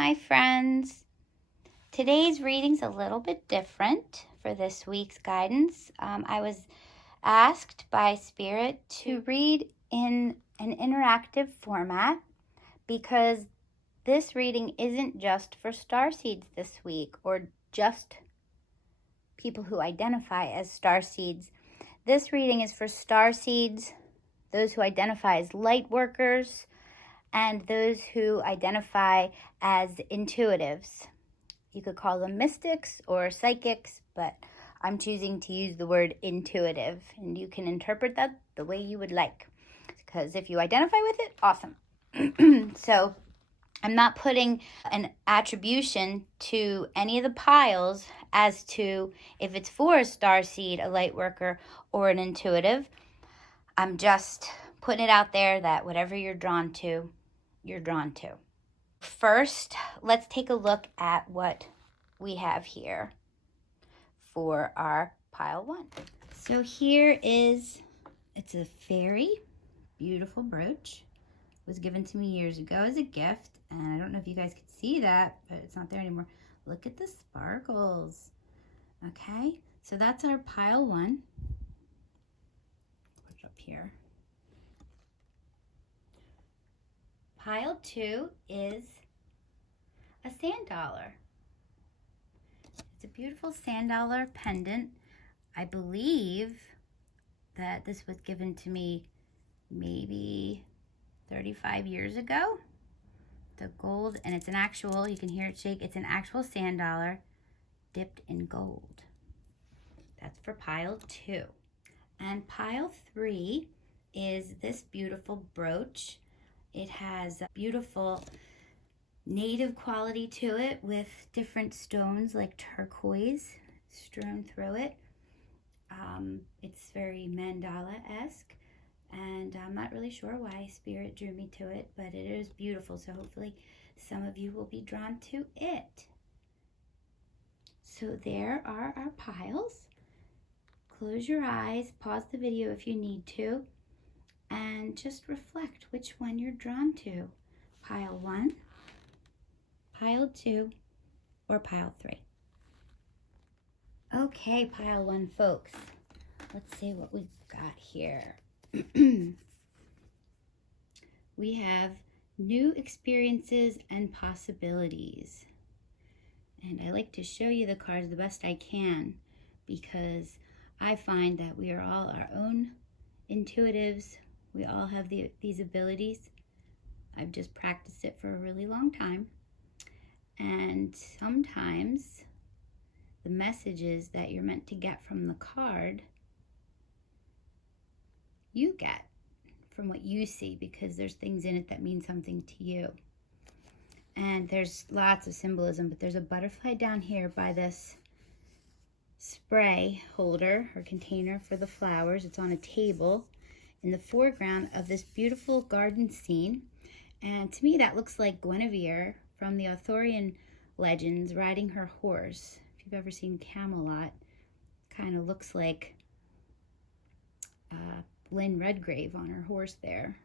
my friends. Today's reading's a little bit different for this week's guidance. I was asked by Spirit to read in an interactive format because this reading isn't just for starseeds this week or just people who identify as starseeds. This reading is for starseeds, those who identify as lightworkers, and those who identify as intuitives. You could call them mystics or psychics, but I'm choosing to use the word intuitive, and you can interpret that the way you would like, because if you identify with it, awesome. So I'm not putting an attribution to any of the piles as to if it's for a starseed, a lightworker, or an intuitive. I'm just putting it out there that whatever you're drawn to, you're drawn to. First, let's take a look at what we have here for our pile 1. So here is, it's a very beautiful brooch. It was given to me years ago as a gift, and I don't know if you guys could see that, but it's not there anymore. Look at the sparkles. Okay, so that's our pile 1. Put it up here. Pile 2 is a sand dollar. It's a beautiful sand dollar pendant. I believe that this was given to me maybe 35 years ago. The gold, and it's an actual, you can hear it shake, it's an actual sand dollar dipped in gold. That's for pile 2. And pile 3 is this beautiful brooch. It has a beautiful native quality to it with different stones like turquoise strewn through it. It's very mandala-esque, and I'm not really sure why Spirit drew me to it, but it is beautiful, so hopefully some of you will be drawn to it. So there are our piles. Close your eyes, pause the video if you need to, and just reflect which one you're drawn to. Pile 1, pile 2, or pile 3. Okay, pile 1 folks. Let's see what we've got here. We have new experiences and possibilities. And I like to show you the cards the best I can, because I find that we are all our own intuitives. We all have these abilities. I've just practiced it for a really long time. And sometimes the messages that you're meant to get from the card, you get from what you see, because there's things in it that mean something to you. And there's lots of symbolism, but there's a butterfly down here by this spray holder or container for the flowers. It's on a table in the foreground of this beautiful garden scene. And to me, that looks like Guinevere from the Arthurian legends riding her horse. If you've ever seen Camelot, kind of looks like Lynn Redgrave on her horse there.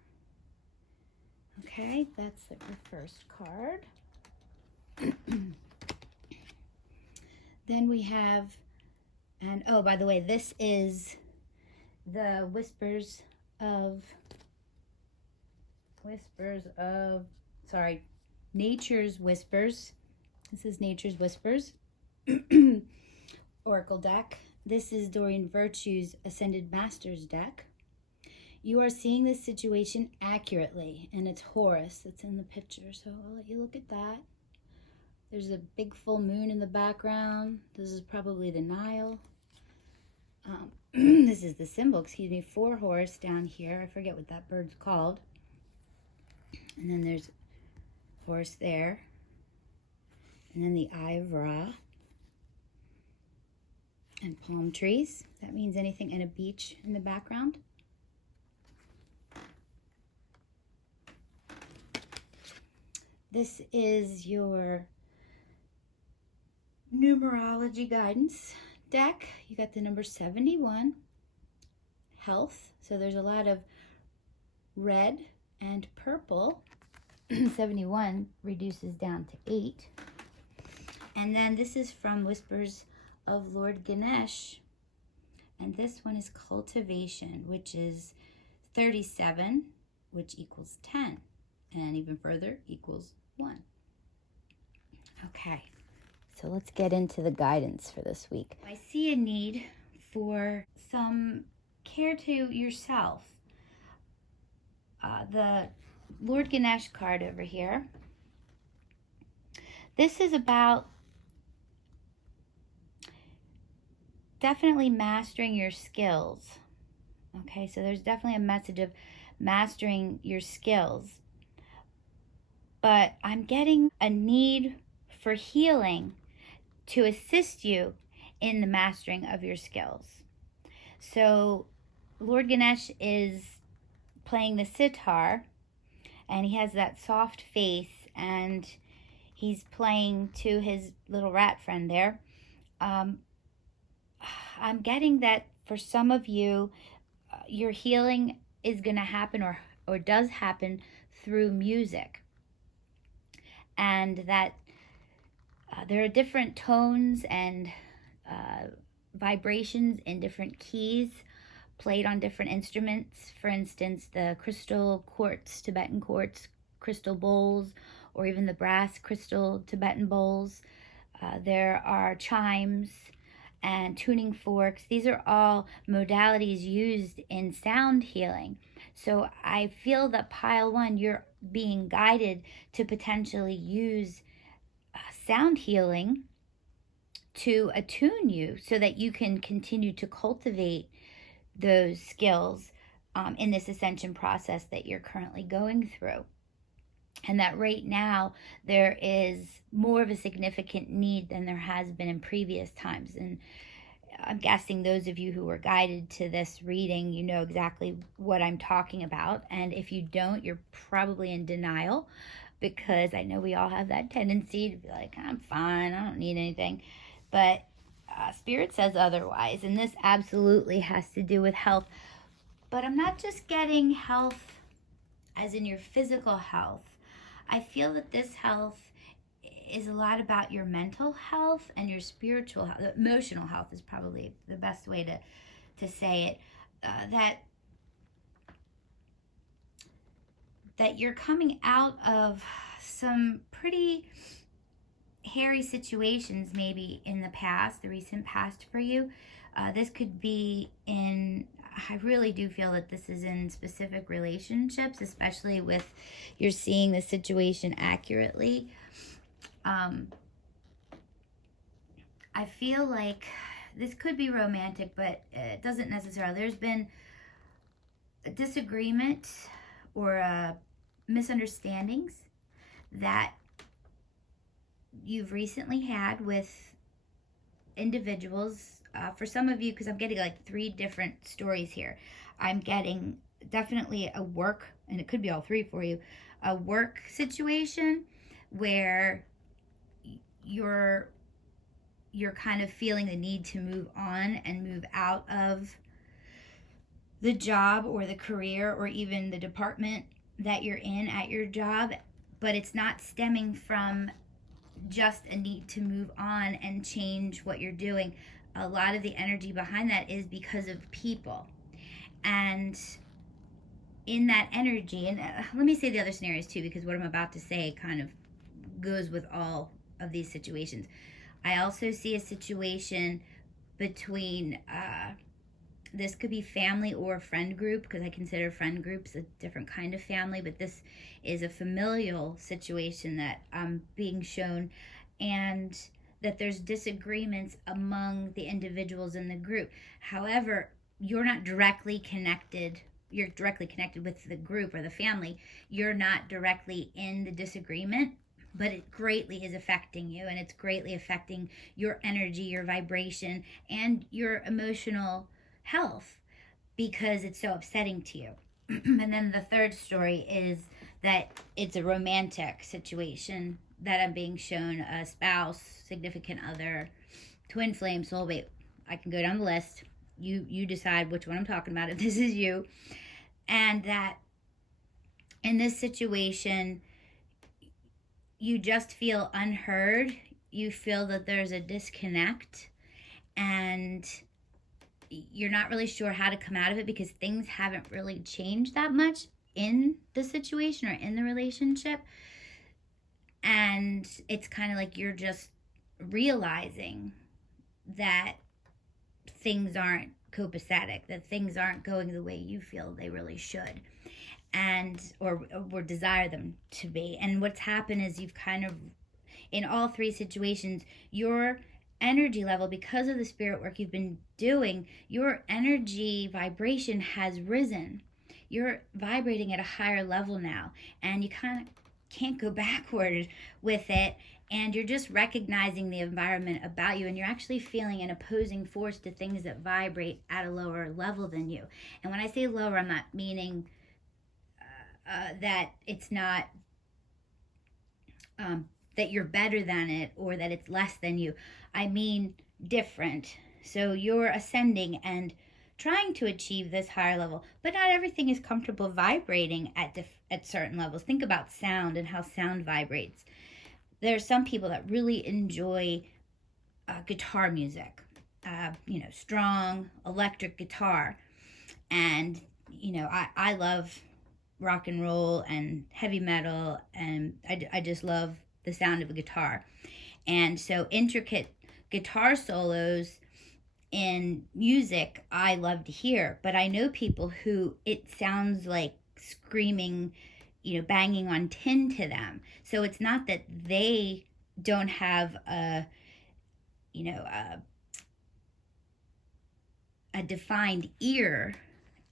Okay, that's the first card. Then we have, and oh, by the way, this is the Nature's Whispers. This is Nature's Whispers Oracle deck. This is Doreen Virtue's Ascended Masters deck. You are seeing this situation accurately, and it's Horus that's in the picture, so I'll let you look at that. There's a big full moon in the background. This is probably the Nile. This is the symbol, for Horus down here. I forget what that bird's called. And then there's Horus there. And then the Eye of Ra. And palm trees. If that means anything, and a beach in the background. This is your numerology guidance deck. You got the number 71, health. So there's a lot of red and purple 71 reduces down to 8. And then this is from Whispers of Lord Ganesh. And this one is cultivation, which is 37, which equals 10. And even further equals 1. Okay, so let's get into the guidance for this week. I see a need for some care to yourself. The Lord Ganesh card over here. This is about definitely mastering your skills. Okay, so there's definitely a message of mastering your skills. But I'm getting a need for healing to assist you in the mastering of your skills. So Lord Ganesh is playing the sitar, and he has that soft face, and he's playing to his little rat friend there. I'm getting that for some of you, your healing is going to happen or does happen through music. And that there are different tones and vibrations in different keys played on different instruments. For instance, the crystal quartz, Tibetan quartz crystal bowls, or even the brass crystal Tibetan bowls. There are chimes and tuning forks. These are all modalities used in sound healing. So I feel that pile 1, you're being guided to potentially use sound healing to attune you so that you can continue to cultivate those skills in this ascension process that you're currently going through. And that right now there is more of a significant need than there has been in previous times. And I'm guessing those of you who were guided to this reading, you know exactly what I'm talking about. And if you don't, you're probably in denial, because I know we all have that tendency to be like, I'm fine, I don't need anything. But Spirit says otherwise, and this absolutely has to do with health. But I'm not just getting health as in your physical health. I feel that this health is a lot about your mental health and your spiritual health. Emotional health is probably the best way to say it. That you're coming out of some pretty hairy situations maybe in the past, the recent past for you. This could be I really do feel that this is in specific relationships, especially with you're seeing the situation accurately. I feel like this could be romantic, but it doesn't necessarily. There's been a disagreement or misunderstandings that you've recently had with individuals. For some of you, because I'm getting like 3 different stories here. I'm getting definitely a work, and it could be all 3 for you, a work situation where you're kind of feeling the need to move on and move out of the job or the career or even the department that you're in at your job, but it's not stemming from just a need to move on and change what you're doing. A lot of the energy behind that is because of people. And in that energy, and let me say the other scenarios too, because what I'm about to say kind of goes with all of these situations. I also see a situation between, this could be family or friend group, because I consider friend groups a different kind of family, but this is a familial situation that I'm being shown, and that there's disagreements among the individuals in the group. However, you're not directly connected. You're directly connected with the group or the family. You're not directly in the disagreement, but it greatly is affecting you, and it's greatly affecting your energy, your vibration, and your emotional health, because it's so upsetting to you. And then the third story is that it's a romantic situation that I'm being shown, a spouse, significant other, twin flame, soulmate. I can go down the list. You decide which one I'm talking about if this is you. And that in this situation, you just feel unheard. You feel that there's a disconnect, and you're not really sure how to come out of it because things haven't really changed that much in the situation or in the relationship. And it's kind of like you're just realizing that things aren't copacetic, that things aren't going the way you feel they really should, and or desire them to be. And what's happened is you've kind of, in all three situations, your energy level, because of the spirit work you've been doing, your energy vibration has risen. You're vibrating at a higher level now, and you kind of can't go backward with it. And you're just recognizing the environment about you, and you're actually feeling an opposing force to things that vibrate at a lower level than you. And when I say lower, I'm not meaning that it's not that you're better than it or that it's less than you. I mean different. So you're ascending and trying to achieve this higher level, but not everything is comfortable vibrating at certain levels. Think about sound and how sound vibrates. There are some people that really enjoy guitar music, strong electric guitar. And, I love rock and roll and heavy metal, and I just love the sound of a guitar. And so intricate guitar solos in music I love to hear, but I know people who it sounds like screaming, banging on tin to them. So it's not that they don't have a defined ear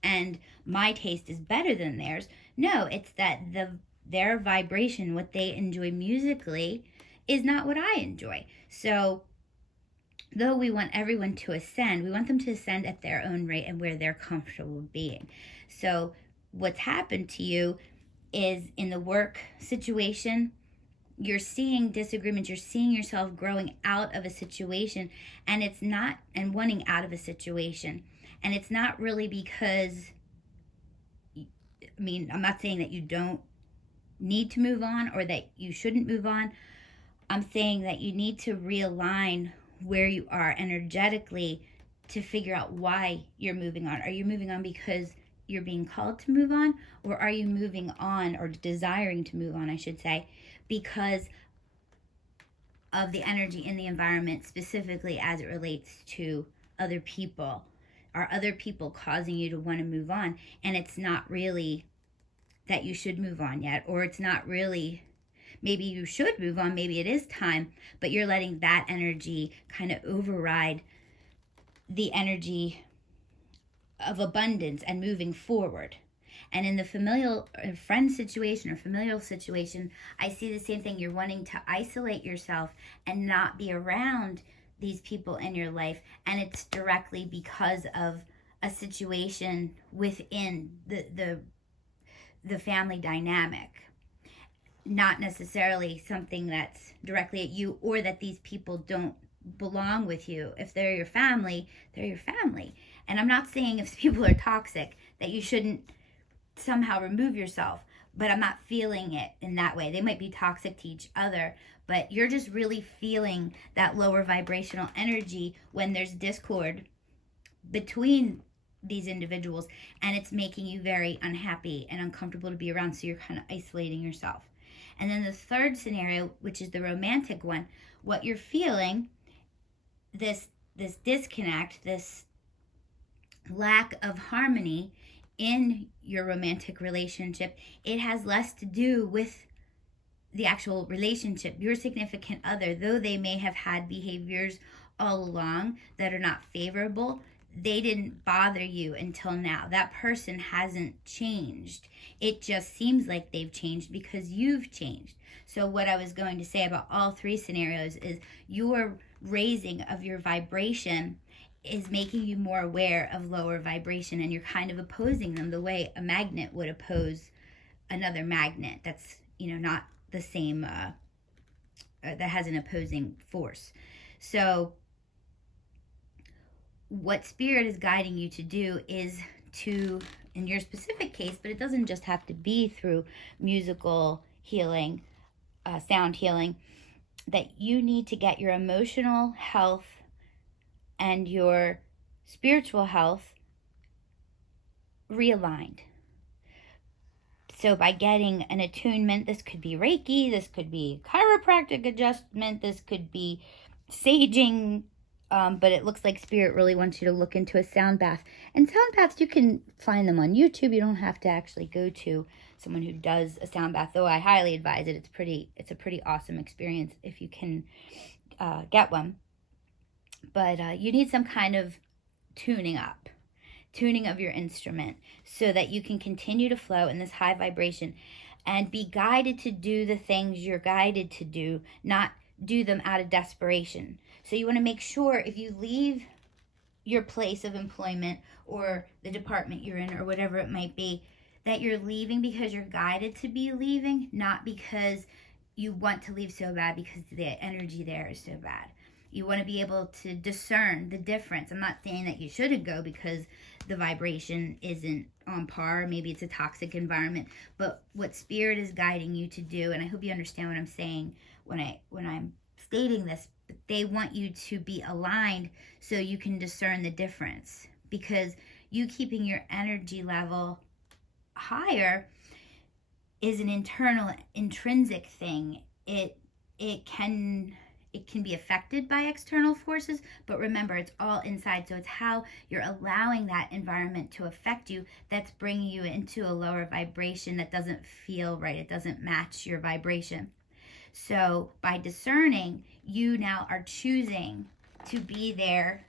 and my taste is better than theirs. No, it's that their vibration, what they enjoy musically, is not what I enjoy. So though we want everyone to ascend, we want them to ascend at their own rate and where they're comfortable being. So what's happened to you is, in the work situation, you're seeing disagreements, you're seeing yourself growing out of a situation, and wanting out of a situation. And it's not really because, I'm not saying that you don't need to move on or that you shouldn't move on. I'm saying that you need to realign where you are energetically to figure out why you're moving on. Are you moving on because you're being called to move on, or are you moving on, or desiring to move on, I should say, because of the energy in the environment, specifically as it relates to other people? Are other people causing you to want to move on, and it's not really that you should move on yet, or it's not really, maybe you should move on, maybe it is time, but you're letting that energy kind of override the energy of abundance and moving forward. And in the familial friend situation or familial situation, I see the same thing. You're wanting to isolate yourself and not be around these people in your life, and it's directly because of a situation within the family dynamic, not necessarily something that's directly at you, or that these people don't belong with you. If they're your family, they're your family. And I'm not saying if people are toxic that you shouldn't somehow remove yourself, but I'm not feeling it in that way. They might be toxic to each other, but you're just really feeling that lower vibrational energy when there's discord between these individuals, and it's making you very unhappy and uncomfortable to be around, so you're kind of isolating yourself. And then the third scenario, which is the romantic one, what you're feeling, this disconnect, this lack of harmony in your romantic relationship, it has less to do with the actual relationship. Your significant other, though they may have had behaviors all along that are not favorable, they didn't bother you until now. That person hasn't changed. It just seems like they've changed because you've changed. So what I was going to say about all three scenarios is your raising of your vibration is making you more aware of lower vibration, and you're kind of opposing them the way a magnet would oppose another magnet that's, not the same, that has an opposing force. So what Spirit is guiding you to do is to, in your specific case, but it doesn't just have to be through musical healing, sound healing, that you need to get your emotional health and your spiritual health realigned. So by getting an attunement, this could be Reiki, this could be chiropractic adjustment, this could be saging, but it looks like Spirit really wants you to look into a sound bath. And sound baths, you can find them on YouTube. You don't have to actually go to someone who does a sound bath, though I highly advise it. It's a pretty awesome experience if you can get one. But you need some kind of tuning of your instrument so that you can continue to flow in this high vibration and be guided to do the things you're guided to do, not do them out of desperation. So you want to make sure if you leave your place of employment or the department you're in or whatever it might be, that you're leaving because you're guided to be leaving, not because you want to leave so bad because the energy there is so bad. You want to be able to discern the difference. I'm not saying that you shouldn't go because the vibration isn't on par. Maybe it's a toxic environment. But what Spirit is guiding you to do, and I hope you understand what I'm saying when I'm stating this, they want you to be aligned so you can discern the difference. Because you keeping your energy level higher is an internal, intrinsic thing. It can be affected by external forces, but remember, it's all inside. So it's how you're allowing that environment to affect you that's bringing you into a lower vibration that doesn't feel right. It doesn't match your vibration. So by discerning, you now are choosing to be there,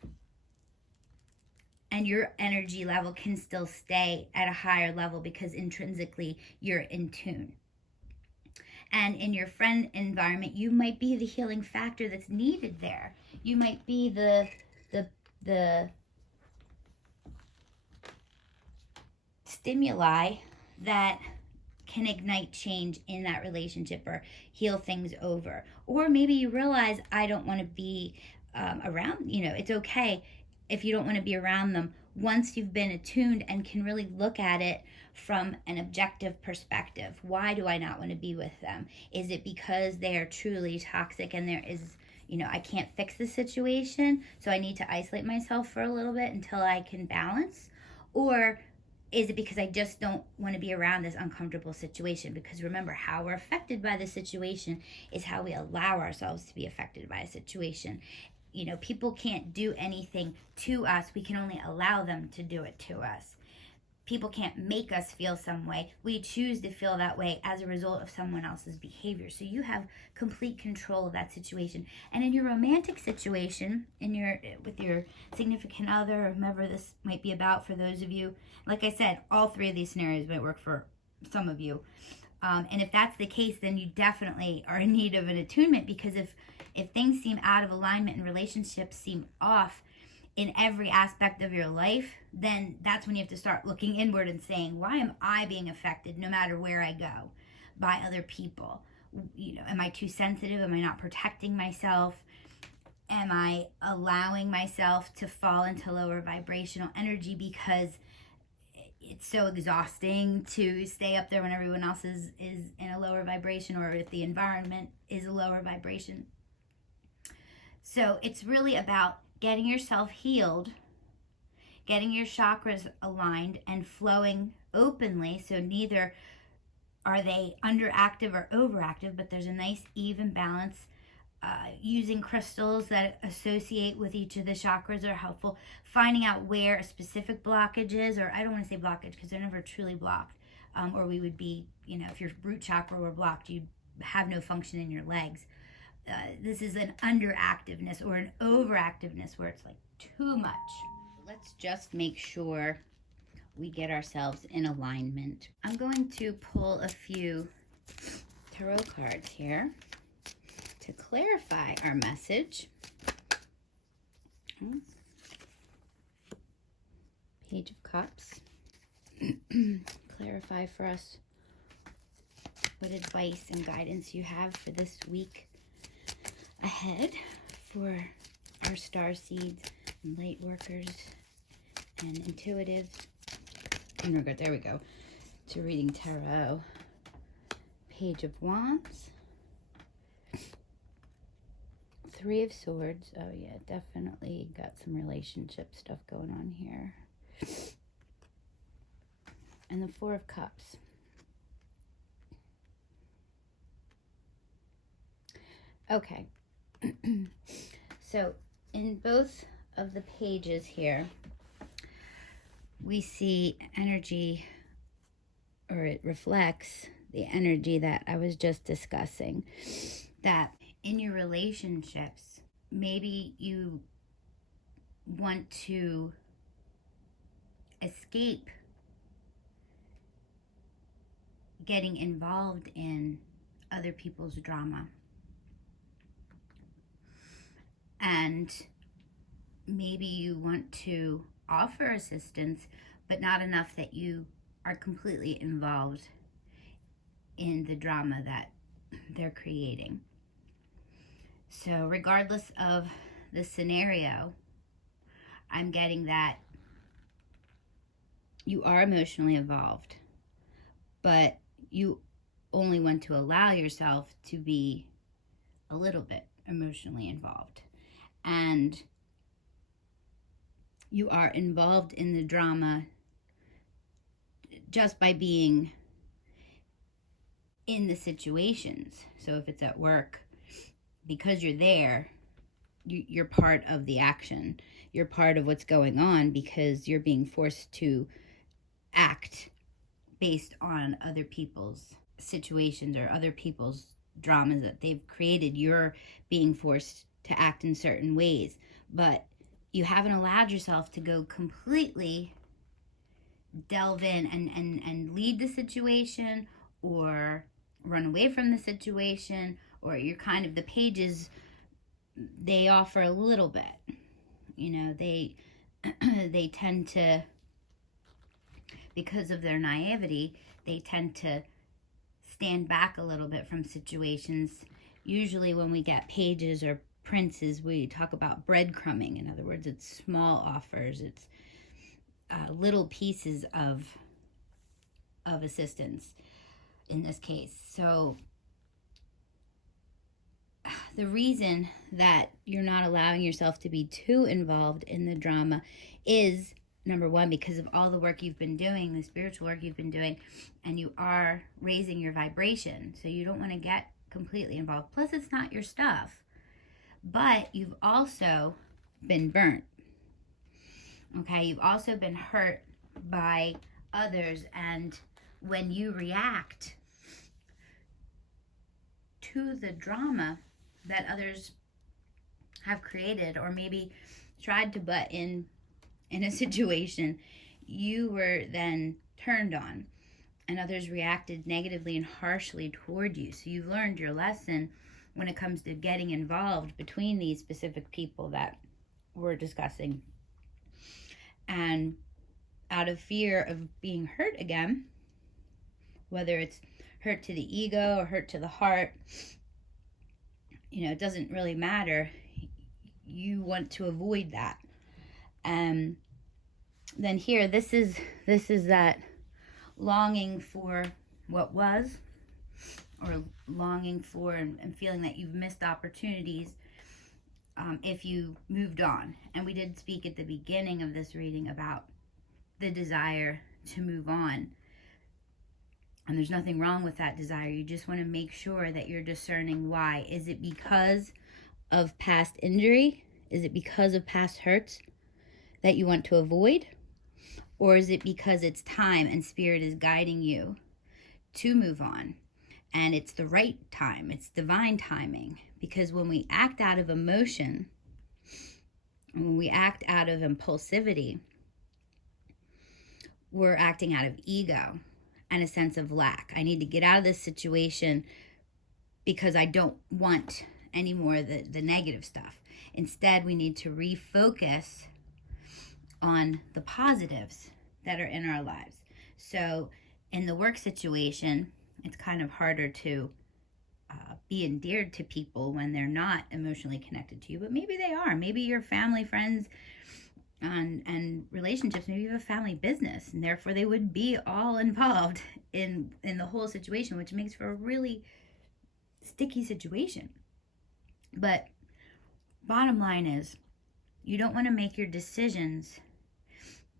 and your energy level can still stay at a higher level because intrinsically you're in tune. And in your friend environment, you might be the healing factor that's needed there. You might be the stimuli that can ignite change in that relationship or heal things over. Or maybe you realize, I don't want to be around, it's okay if you don't want to be around them once you've been attuned and can really look at it from an objective perspective. Why do I not want to be with them? Is it because they are truly toxic and there is, I can't fix the situation, so I need to isolate myself for a little bit until I can balance? Or is it because I just don't want to be around this uncomfortable situation? Because remember, how we're affected by the situation is how we allow ourselves to be affected by a situation. People can't do anything to us. We can only allow them to do it to us. People can't make us feel some way. We choose to feel that way as a result of someone else's behavior. So you have complete control of that situation. And in your romantic situation, with your significant other, or whomever this might be about for those of you, like I said, all three of these scenarios might work for some of you. And if that's the case, then you definitely are in need of an attunement, because if things seem out of alignment and relationships seem off in every aspect of your life, then that's when you have to start looking inward and saying, why am I being affected no matter where I go by other people? Am I too sensitive? Am I not protecting myself? Am I allowing myself to fall into lower vibrational energy because it's so exhausting to stay up there when everyone else is in a lower vibration, or if the environment is a lower vibration? So it's really about getting yourself healed, getting your chakras aligned and flowing openly, so neither are they underactive or overactive, but there's a nice even balance. Using crystals that associate with each of the chakras are helpful. Finding out where a specific blockage is, or I don't want to say blockage because they're never truly blocked, or we would be, if your root chakra were blocked, you'd have no function in your legs. This is an underactiveness or an overactiveness where it's like too much. Let's just make sure we get ourselves in alignment. I'm going to pull a few tarot cards here to clarify our message. Page of Cups. Clarify for us what advice and guidance you have for this week ahead for our StarSeeds and Lightworkers and Intuitives. There we go. To reading tarot. Page of Wands. Three of Swords. Oh yeah, definitely got some relationship stuff going on here. And the Four of Cups. Okay. So in both of the pages here, we see energy, or it reflects the energy that I was just discussing. That in your relationships, maybe you want to escape getting involved in other people's drama. And maybe you want to offer assistance, but not enough that you are completely involved in the drama that they're creating. So regardless of the scenario, I'm getting that you are emotionally involved, but you only want to allow yourself to be a little bit emotionally involved. And you are involved in the drama just by being in the situations. So if it's at work, because you're there, you're part of the action. You're part of what's going on because you're being forced to act based on other people's situations or other people's dramas that they've created. You're being forced to act in certain ways, but you haven't allowed yourself to go completely delve in and lead the situation or run away from the situation, or you're kind of, the pages, they offer a little bit, you know, they they tend to, because of their naivety, they tend to stand back a little bit from situations. Usually when we get pages or princes, we talk about breadcrumbing. In other words, it's small offers, it's little pieces of assistance in this case. So the reason that you're not allowing yourself to be too involved in the drama is, number one, because of all the work you've been doing, the spiritual work you've been doing, and you are raising your vibration. So you don't want to get completely involved. Plus, it's not your stuff. But you've also been burnt. Okay, you've also been hurt by others, and when you react to the drama that others have created, or maybe tried to butt in a situation, you were then turned on, and others reacted negatively and harshly toward you. So you've learned your lesson when it comes to getting involved between these specific people that we're discussing. And out of fear of being hurt again, whether it's hurt to the ego or hurt to the heart, you know, it doesn't really matter. You want to avoid that. Then here, this is that longing for what was, or longing for and feeling that you've missed opportunities if you moved on. And we did speak at the beginning of this reading about the desire to move on. And there's nothing wrong with that desire. You just want to make sure that you're discerning why. Is it because of past injury? Is it because of past hurts that you want to avoid? Or is it because it's time and spirit is guiding you to move on? And it's the right time. It's divine timing. Because when we act out of emotion, when we act out of impulsivity, we're acting out of ego and a sense of lack. I need to get out of this situation because I don't want any more of the negative stuff. Instead, we need to refocus on the positives that are in our lives. So in the work situation, it's kind of harder to be endeared to people when they're not emotionally connected to you, but maybe they are. Maybe your family, friends, and relationships, maybe you have a family business, and therefore they would be all involved in the whole situation, which makes for a really sticky situation. But bottom line is, you don't want to make your decisions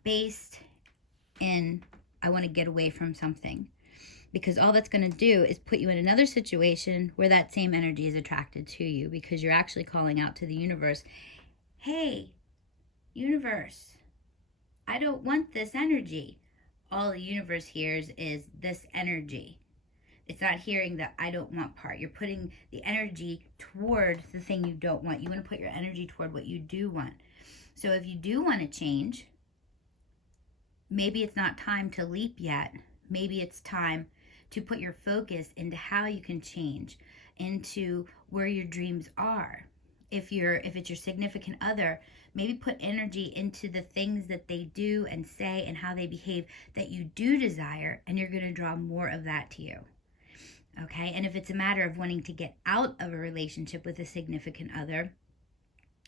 based in, I want to get away from something. Because all that's going to do is put you in another situation where that same energy is attracted to you, because you're actually calling out to the universe, hey, universe, I don't want this energy. All the universe hears is this energy. It's not hearing the I don't want part. You're putting the energy toward the thing you don't want. You want to put your energy toward what you do want. So if you do want to change, maybe it's not time to leap yet. Maybe it's time to put your focus into how you can change, into where your dreams are. If it's your significant other, maybe put energy into the things that they do and say and how they behave that you do desire, and you're going to draw more of that to you. Okay? And if it's a matter of wanting to get out of a relationship with a significant other,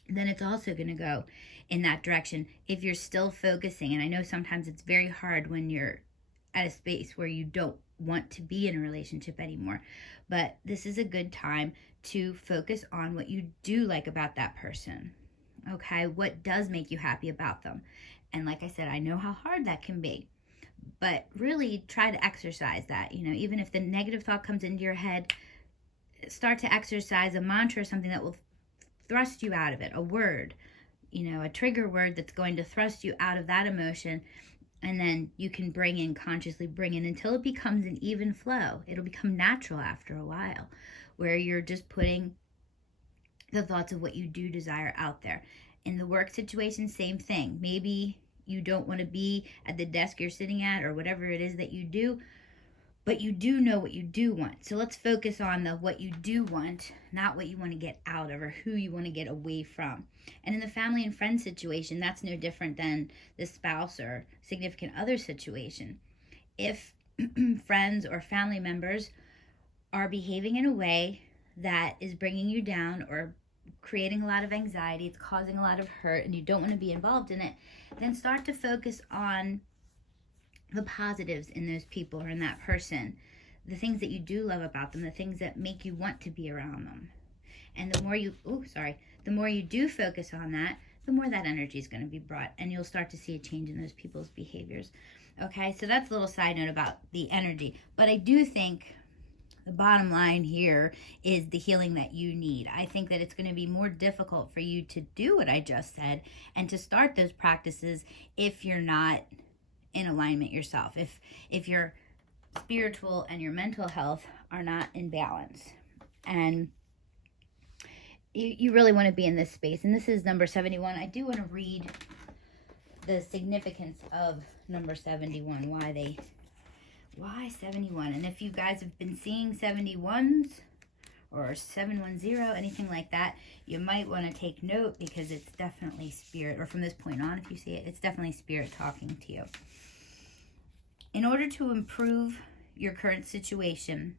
then it's also going to go in that direction. If you're still focusing, and I know sometimes it's very hard when you're at a space where you don't want to be in a relationship anymore, but this is a good time to focus on what you do like about that person. Okay, what does make you happy about them? And like I said, I know how hard that can be, but really try to exercise that. Even if the negative thought comes into your head, start to exercise a mantra or something that will thrust you out of it, a word, a trigger word that's going to thrust you out of that emotion. And then you can consciously bring in until it becomes an even flow. It'll become natural after a while, where you're just putting the thoughts of what you do desire out there. In the work situation, same thing. Maybe you don't want to be at the desk you're sitting at or whatever it is that you do, but you do know what you do want. So let's focus on what you do want, not what you want to get out of or who you want to get away from. And in the family and friend situation, that's no different than the spouse or significant other situation. If friends or family members are behaving in a way that is bringing you down or creating a lot of anxiety, it's causing a lot of hurt, and you don't want to be involved in it, then start to focus on the positives in those people or in that person, the things that you do love about them, the things that make you want to be around them. And the more you do focus on that, the more that energy is going to be brought, and you'll start to see a change in those people's behaviors. Okay, so that's a little side note about the energy. But I do think the bottom line here is the healing that you need. I think that it's going to be more difficult for you to do what I just said and to start those practices if you're not in alignment yourself, if your spiritual and your mental health are not in balance. And you really want to be in this space. And this is number 71. I do want to read the significance of number 71, why 71. And if you guys have been seeing 71s or 710, anything like that, you might want to take note, because it's definitely spirit, or from this point on, if you see it, it's definitely spirit talking to you. In order to improve your current situation,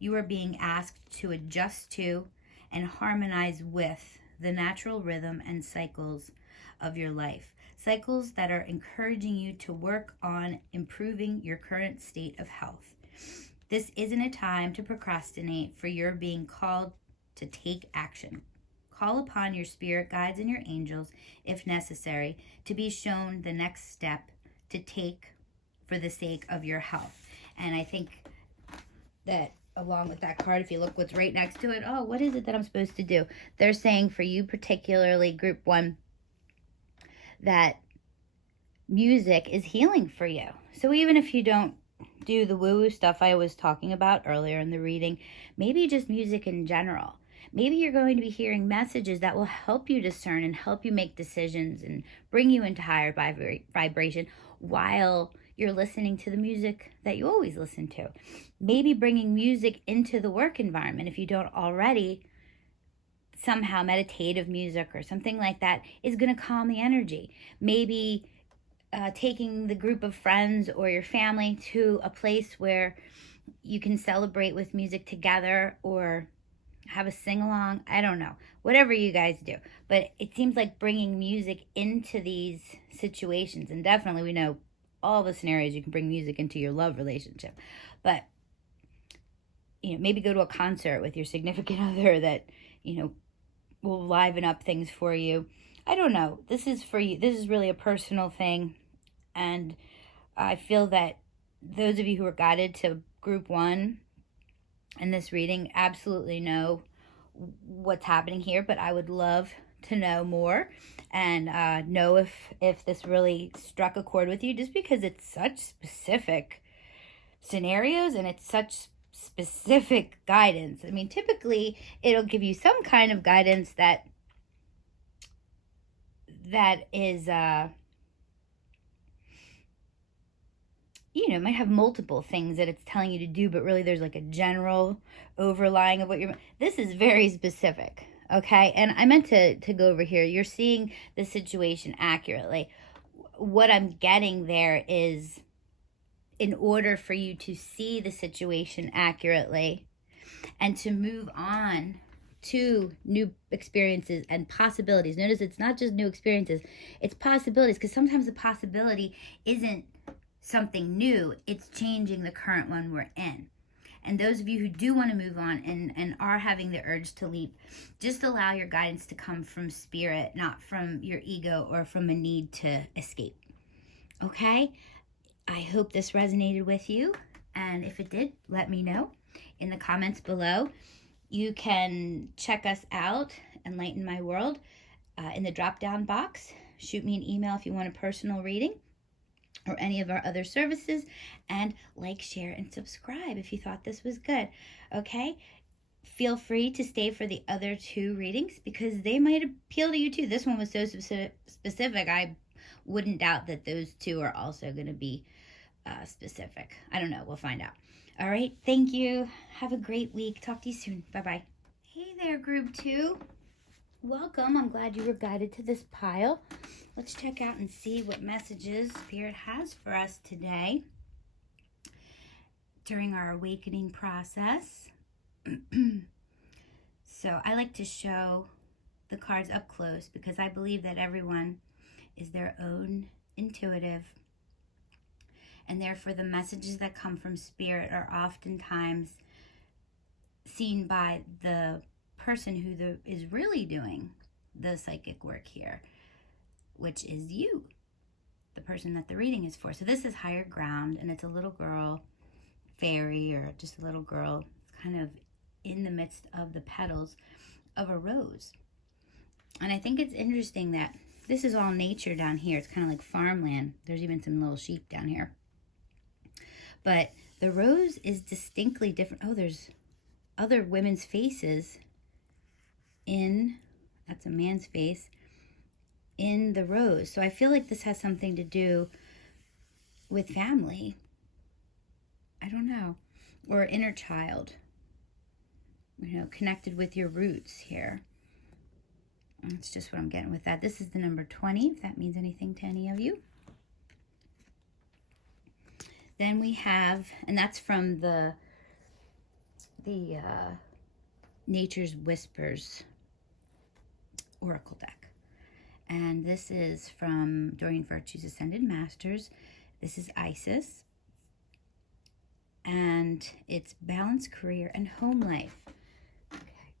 you are being asked to adjust to and harmonize with the natural rhythm and cycles of your life. Cycles that are encouraging you to work on improving your current state of health. This isn't a time to procrastinate, for you're being called to take action. Call upon your spirit guides and your angels, if necessary, to be shown the next step to take for the sake of your health. And I think that along with that card, if you look what's right next to it, what is it that I'm supposed to do? They're saying for you particularly, group 1, that music is healing for you. So even if you don't do the woo-woo stuff I was talking about earlier in the reading, maybe just music in general. Maybe you're going to be hearing messages that will help you discern and help you make decisions and bring you into higher vibration while you're listening to the music that you always listen to. Maybe bringing music into the work environment, if you don't already. Somehow meditative music or something like that is going to calm the energy. Maybe taking the group of friends or your family to a place where you can celebrate with music together or have a sing-along. I don't know. Whatever you guys do. But it seems like bringing music into these situations, and definitely we know all the scenarios you can bring music into your love relationship. But, maybe go to a concert with your significant other that, will liven up things for you. I don't know. This is for you. This is really a personal thing. And I feel that those of you who are guided to group 1 in this reading absolutely know what's happening here, but I would love to know more and know if this really struck a chord with you, just because it's such specific scenarios and it's such specific guidance. I mean, typically it'll give you some kind of guidance that is might have multiple things that it's telling you to do, but really there's like a general overlying of what you're. This is very specific, okay? And I meant to go over here. You're seeing the situation accurately. What I'm getting there is, in order for you to see the situation accurately and to move on to new experiences and possibilities. Notice it's not just new experiences, it's possibilities, because sometimes the possibility isn't something new, it's changing the current one we're in. And those of you who do want to move on and are having the urge to leap, just allow your guidance to come from spirit, not from your ego or from a need to escape. Okay? I hope this resonated with you. And if it did, let me know in the comments below. You can check us out, Enlighten My World, in the drop-down box. Shoot me an email if you want a personal reading or any of our other services, and like, share, and subscribe if you thought this was good. Okay? Feel free to stay for the other 2 readings because they might appeal to you too. This one was so specific, I wouldn't doubt that those 2 are also going to be specific. I don't know. We'll find out. All right. Thank you. Have a great week. Talk to you soon. Bye-bye. Hey there, group 2. Welcome. I'm glad you were guided to this pile. Let's check out and see what messages Spirit has for us today during our awakening process. So I like to show the cards up close because I believe that everyone is their own intuitive, and therefore the messages that come from Spirit are oftentimes seen by the person who is really doing the psychic work here, which is you, the person that the reading is for. So this is higher ground, and it's a little girl fairy, or just a little girl kind of in the midst of the petals of a rose. And I think it's interesting that this is all nature down here. It's kind of like farmland. There's even some little sheep down here. But the rose is distinctly different. Oh, there's other women's faces that's a man's face, in the rose. So I feel like this has something to do with family. I don't know. Or inner child. Connected with your roots here. That's just what I'm getting with that. This is the number 20, if that means anything to any of you. Then we have, and that's from the Nature's Whispers Oracle deck. And this is from Doreen Virtue's Ascended Masters. This is Isis. And it's balance, career, and home life. Okay.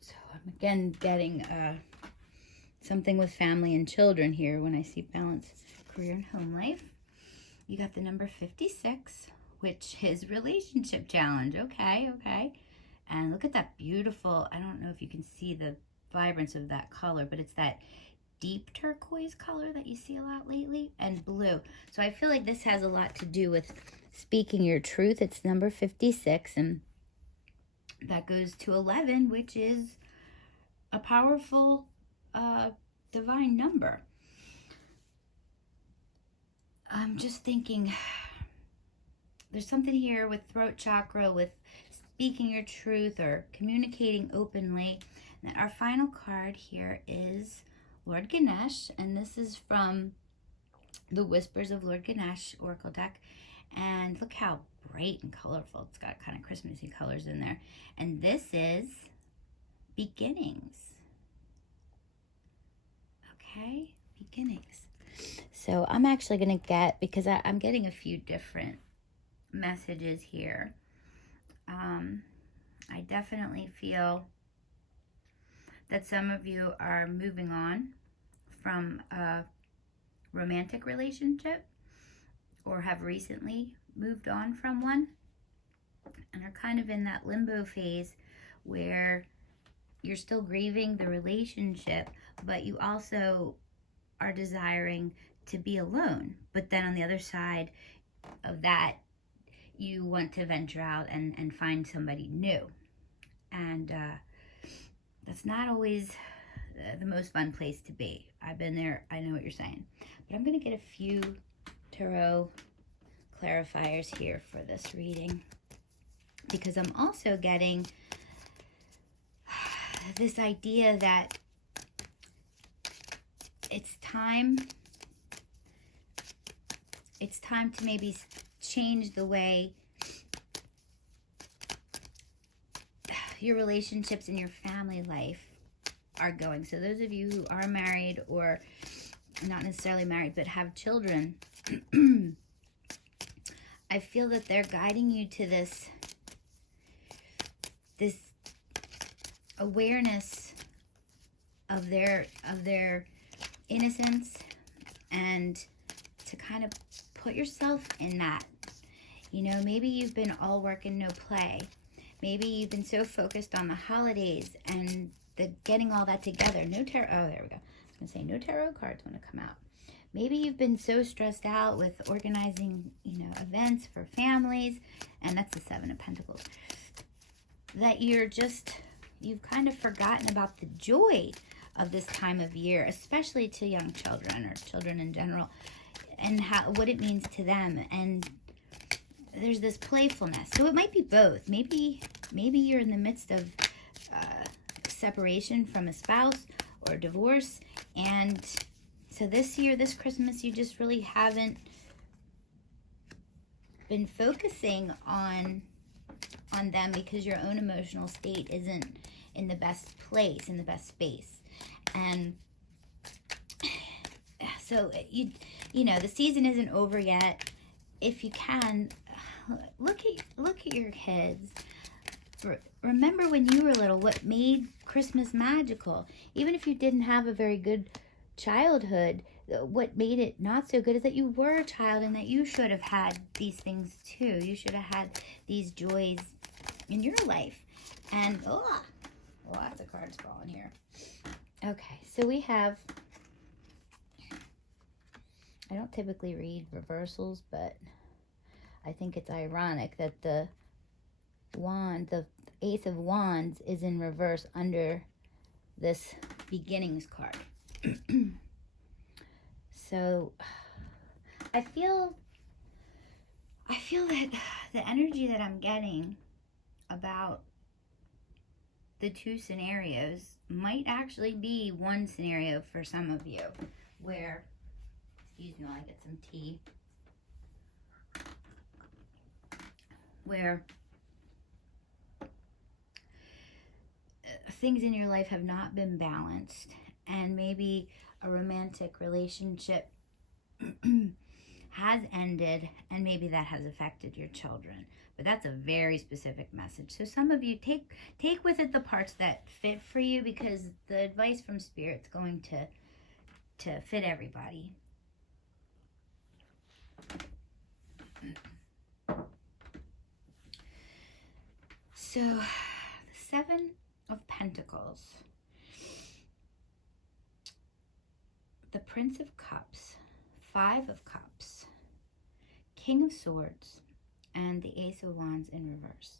So I'm again getting something with family and children here when I see balance, career, and home life. You got the number 56, which is relationship challenge. Okay. And look at that beautiful, I don't know if you can see the vibrance of that color, but it's that deep turquoise color that you see a lot lately, and blue. So I feel like this has a lot to do with speaking your truth. It's number 56, and that goes to 11, which is a powerful divine number. I'm just thinking there's something here with throat chakra, with speaking your truth or communicating openly. And our final card here is Lord Ganesh, and this is from the Whispers of Lord Ganesh Oracle deck. And look how bright and colorful. It's got kind of Christmassy colors in there. And this is beginnings. Okay, beginnings. So I'm actually going to get, because I'm getting a few different messages here. I definitely feel that some of you are moving on from a romantic relationship or have recently moved on from one and are kind of in that limbo phase where you're still grieving the relationship, but you also are desiring to be alone. But then on the other side of that, you want to venture out and find somebody new. And that's not always the most fun place to be. I've been there. I know what you're saying. But I'm going to get a few tarot clarifiers here for this reading, because I'm also getting this idea that it's time to maybe change the way your relationships and your family life are going. So those of you who are married or not necessarily married but have children, I feel that they're guiding you to this awareness of their innocence, and to kind of put yourself in that. You know, maybe you've been all work and no play. Maybe you've been so focused on the holidays and getting all that together. No tarot. Oh, there we go. I was going to say no tarot cards want to come out. Maybe you've been so stressed out with organizing, events for families, and that's the Seven of Pentacles, that you've kind of forgotten about the joy of this time of year, especially to young children or children in general, and what it means to them. And there's this playfulness. So it might be both. Maybe you're in the midst of separation from a spouse or divorce, and so this year, this Christmas, you just really haven't been focusing on them because your own emotional state isn't in the best place, in the best space. And so the season isn't over yet. If you can, look at your kids. Remember when you were little, what made Christmas magical. Even if you didn't have a very good childhood, what made it not so good is that you were a child and that you should have had these things too. You should have had these joys in your life. And lots of cards falling here. Okay, so we have, I don't typically read reversals, but I think it's ironic that the Ace of Wands is in reverse under this beginnings card. So I feel that the energy that I'm getting about the two scenarios might actually be one scenario for some of you, where, excuse me while I get some tea, where things in your life have not been balanced, and maybe a romantic relationship has ended, and maybe that has affected your children. But that's a very specific message. So some of you take with it the parts that fit for you, because the advice from Spirit's going to fit everybody. So the Seven of Pentacles, the Prince of Cups, Five of Cups, King of Swords, and the Ace of Wands in reverse.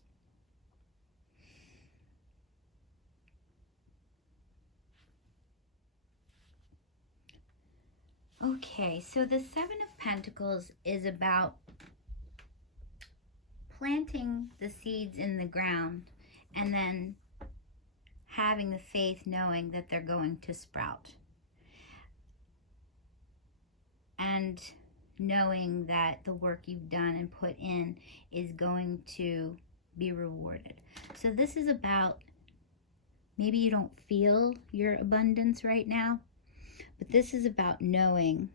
Okay, so the Seven of Pentacles is about planting the seeds in the ground and then having the faith knowing that they're going to sprout. And knowing that the work you've done and put in is going to be rewarded. So this is about, maybe you don't feel your abundance right now, but this is about knowing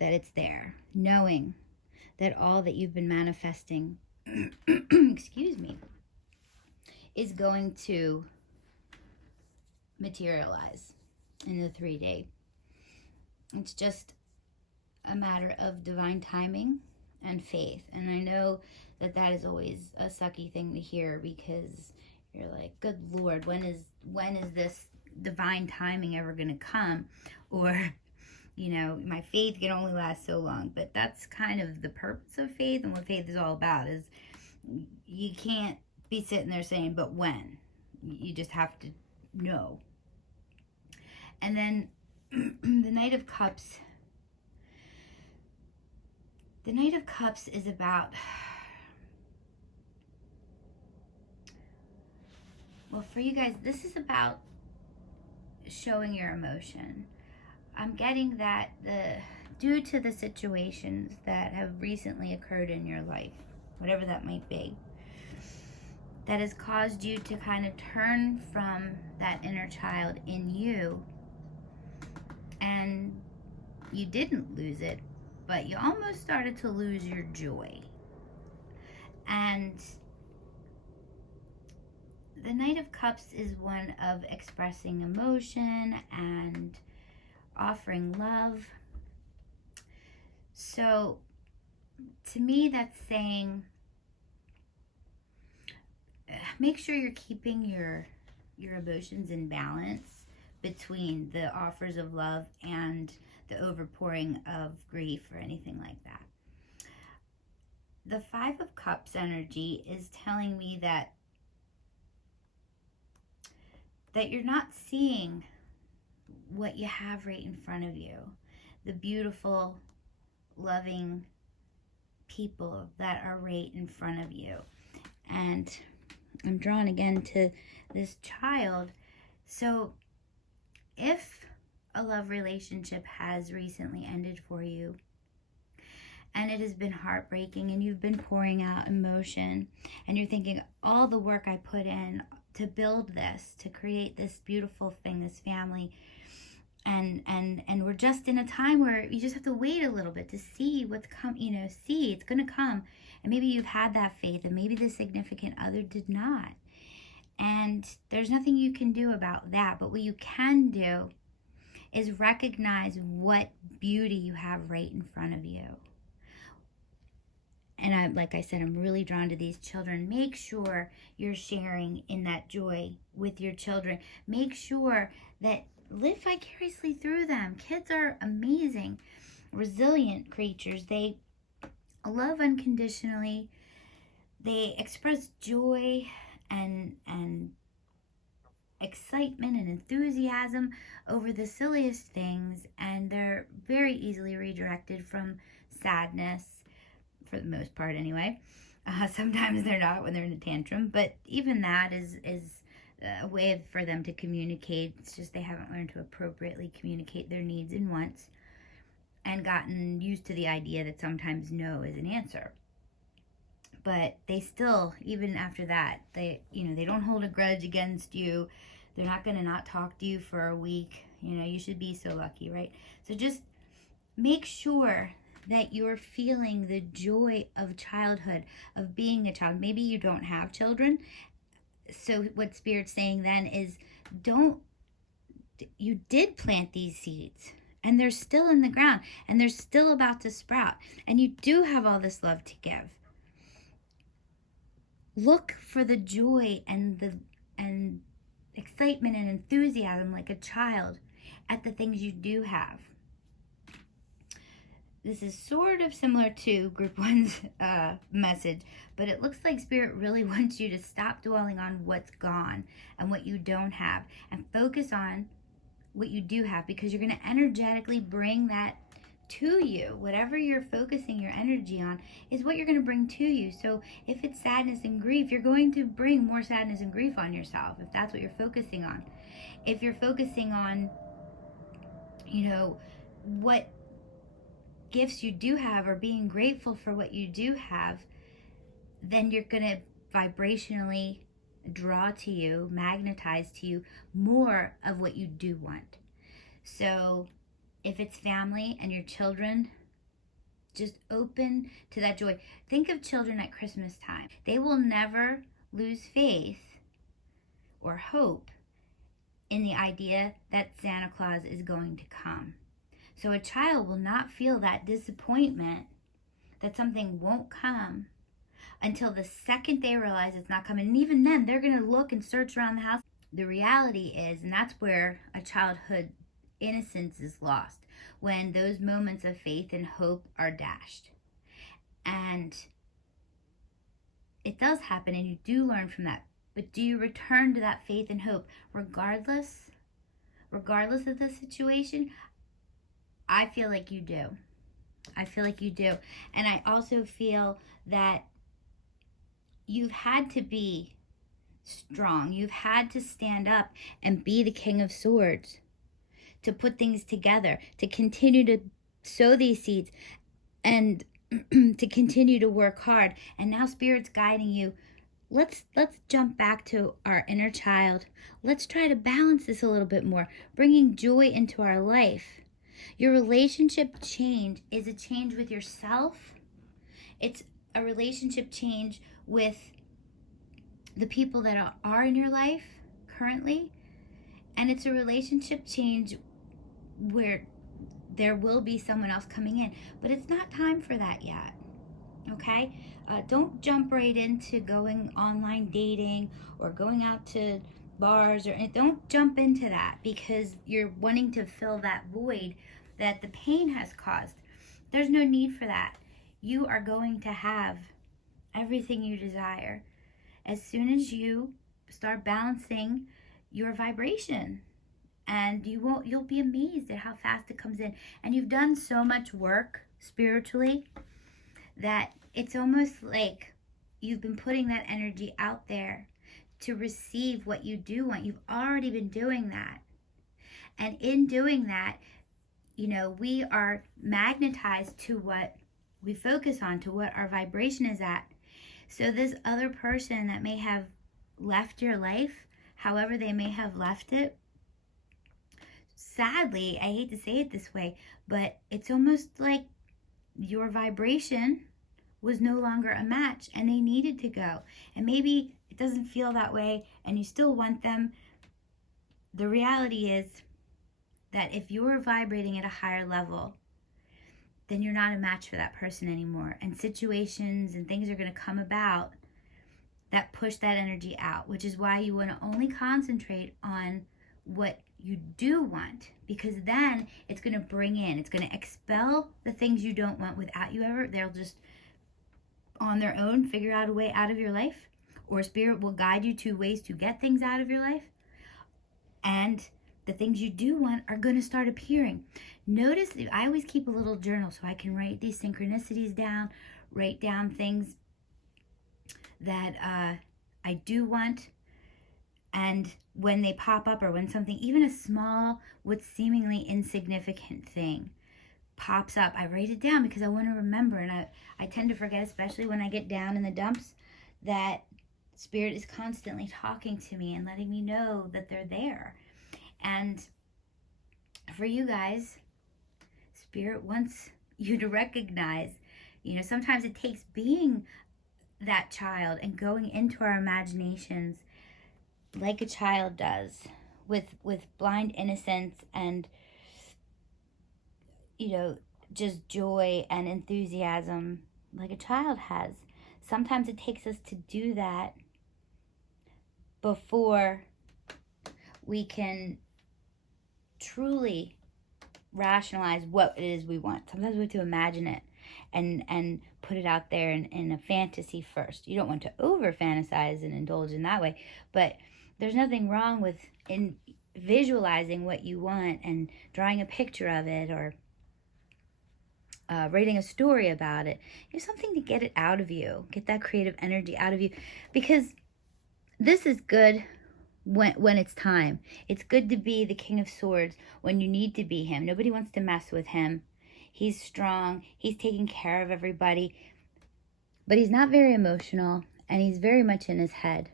that it's there. Knowing that all that you've been manifesting, excuse me, is going to materialize in the 3-day. It's just a matter of divine timing and faith. And I know that that is always a sucky thing to hear, because you're like, good Lord, when is this divine timing ever going to come? Or, you know, my faith can only last so long. But that's kind of the purpose of faith, and what faith is all about is you can't be sitting there saying, but when? You just have to know. And then the Knight of Cups. The Knight of Cups is about, well, for you guys, this is about showing your emotion. I'm getting that due to the situations that have recently occurred in your life, whatever that might be, that has caused you to kind of turn from that inner child in you, and you didn't lose it, but you almost started to lose your joy. And the Knight of Cups is one of expressing emotion and offering love. So to me, that's saying, make sure you're keeping your emotions in balance between the offers of love and the overpouring of grief or anything like that. The 5 of Cups energy is telling me that you're not seeing what you have right in front of you. The beautiful, loving people that are right in front of you. And I'm drawn again to this child. So if a love relationship has recently ended for you, and it has been heartbreaking, and you've been pouring out emotion, and you're thinking, all the work I put in to build this, to create this beautiful thing, this family, and we're just in a time where you just have to wait a little bit to see what's see it's gonna come. And maybe you've had that faith, and maybe the significant other did not. And there's nothing you can do about that. But what you can do is recognize what beauty you have right in front of you. And like I said, I'm really drawn to these children. Make sure you're sharing in that joy with your children. Make sure that live vicariously through them. Kids are amazing, resilient creatures. They love unconditionally. They express joy and excitement and enthusiasm over the silliest things, and they're very easily redirected from sadness, for the most part anyway. Sometimes they're not when they're in a tantrum, but even that is a way for them to communicate. It's just they haven't learned to appropriately communicate their needs and wants, and gotten used to the idea that sometimes no is an answer. But they still, even after that, they don't hold a grudge against you. They're not going to not talk to you for a week. You should be so lucky, right? So just make sure that you're feeling the joy of childhood, of being a child. Maybe you don't have children. So what Spirit's saying then is, you did plant these seeds, and they're still in the ground, and they're still about to sprout, and you do have all this love to give. Look for the joy and excitement and enthusiasm like a child at the things you do have. This is sort of similar to Group 1's message, but it looks like Spirit really wants you to stop dwelling on what's gone and what you don't have, and focus on what you do have, because you're going to energetically bring that to you. Whatever you're focusing your energy on is what you're going to bring to you. So if it's sadness and grief, you're going to bring more sadness and grief on yourself, if that's what you're focusing on. If you're focusing on, what gifts you do have, or being grateful for what you do have, then you're going to vibrationally draw to you, magnetize to you more of what you do want. So if it's family and your children, just open to that joy. Think of children at Christmas time. They will never lose faith or hope in the idea that Santa Claus is going to come. So a child will not feel that disappointment that something won't come until the second they realize it's not coming. And even then, they're going to look and search around the house. The reality is, and that's where a childhood innocence is lost, when those moments of faith and hope are dashed. And it does happen, and you do learn from that. But do you return to that faith and hope regardless of the situation? I feel like you do. I feel like you do. And I also feel that you've had to be strong. You've had to stand up and be the King of Swords, to put things together, to continue to sow these seeds, and to continue to work hard. And now Spirit's guiding you. Let's jump back to our inner child. Let's try to balance this a little bit more, bringing joy into our life. Your relationship change is a change with yourself. It's a relationship change with the people that are in your life currently. And it's a relationship change where there will be someone else coming in. But it's not time for that yet, okay? Don't jump right into going online dating or going out to bars, or don't jump into that because you're wanting to fill that void that the pain has caused. There's no need for that. You are going to have everything you desire as soon as you start balancing your vibration. And you'll be amazed at how fast it comes in. And you've done so much work spiritually that it's almost like you've been putting that energy out there to receive what you do want. You've already been doing that. And in doing that, we are magnetized to what we focus on, to what our vibration is at. So this other person that may have left your life, however they may have left it, sadly, I hate to say it this way, but it's almost like your vibration was no longer a match and they needed to go. And maybe it doesn't feel that way and you still want them. The reality is that if you're vibrating at a higher level, then you're not a match for that person anymore. And situations and things are going to come about that push that energy out, which is why you want to only concentrate on what you do want, because then it's going to bring in, it's going to expel the things you don't want without you ever. They'll just on their own figure out a way out of your life, or Spirit will guide you to ways to get things out of your life. And the things you do want are going to start appearing. Notice that I always keep a little journal so I can write these synchronicities down, write down things that I do want. And when they pop up, or when something, even a small, what's seemingly insignificant thing pops up, I write it down because I want to remember. And I tend to forget, especially when I get down in the dumps, that Spirit is constantly talking to me and letting me know that they're there. And for you guys, Spirit wants you to recognize, sometimes it takes being that child and going into our imaginations like a child does, with blind innocence and just joy and enthusiasm like a child has. Sometimes it takes us to do that before we can truly rationalize what it is we want. Sometimes we have to imagine it and put it out there in a fantasy first. You don't want to over fantasize and indulge in that way, but there's nothing wrong with in visualizing what you want and drawing a picture of it, or writing a story about it. Something to get it out of you, get that creative energy out of you, because this is good when it's time. It's good to be the King of Swords when you need to be him. Nobody wants to mess with him. He's strong. He's taking care of everybody. But he's not very emotional, and he's very much in his head.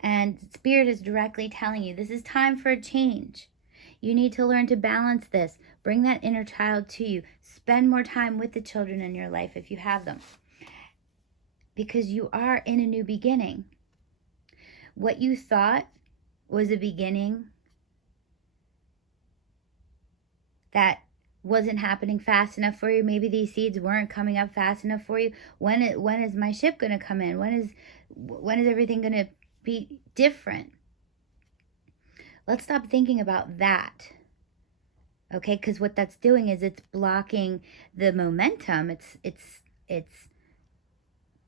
And Spirit is directly telling you, this is time for a change. You need to learn to balance this. Bring that inner child to you. Spend more time with the children in your life if you have them, because you are in a new beginning. What you thought was a beginning that wasn't happening fast enough for you. Maybe these seeds weren't coming up fast enough for you. When is my ship going to come in? When is everything going to be different? Let's stop thinking about that. Okay, because what that's doing is it's blocking the momentum. It's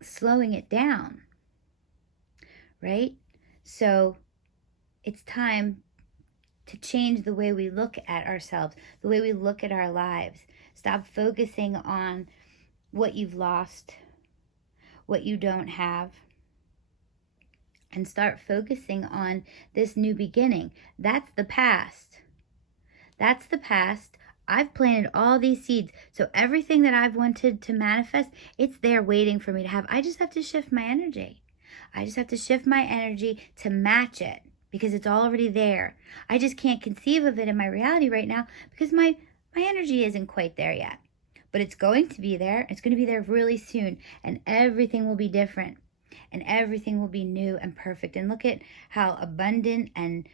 slowing it down. Right? So it's time to change the way we look at ourselves, the way we look at our lives. Stop focusing on what you've lost, what you don't have, and start focusing on this new beginning. That's the past. That's the past. I've planted all these seeds. So everything that I've wanted to manifest, it's there waiting for me to have. I just have to shift my energy. I just have to shift my energy to match it because it's already there. I just can't conceive of it in my reality right now because my energy isn't quite there yet. But it's going to be there. It's going to be there really soon. And everything will be different. And everything will be new and perfect. And look at how abundant and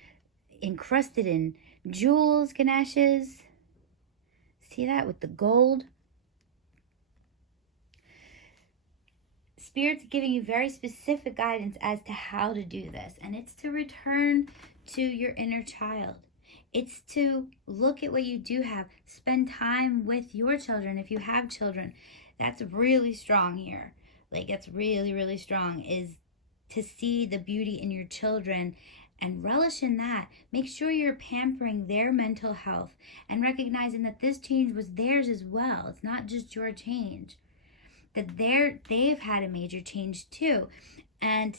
encrusted in jewels Ganesh is. See that with the gold? Spirit's giving you very specific guidance as to how to do this. And it's to return to your inner child. It's to look at what you do have. Spend time with your children if you have children. That's really strong here. Like, it's really, really strong, is to see the beauty in your children and relish in that. Make sure you're pampering their mental health and recognizing that this change was theirs as well. It's not just your change. That they've had a major change too. And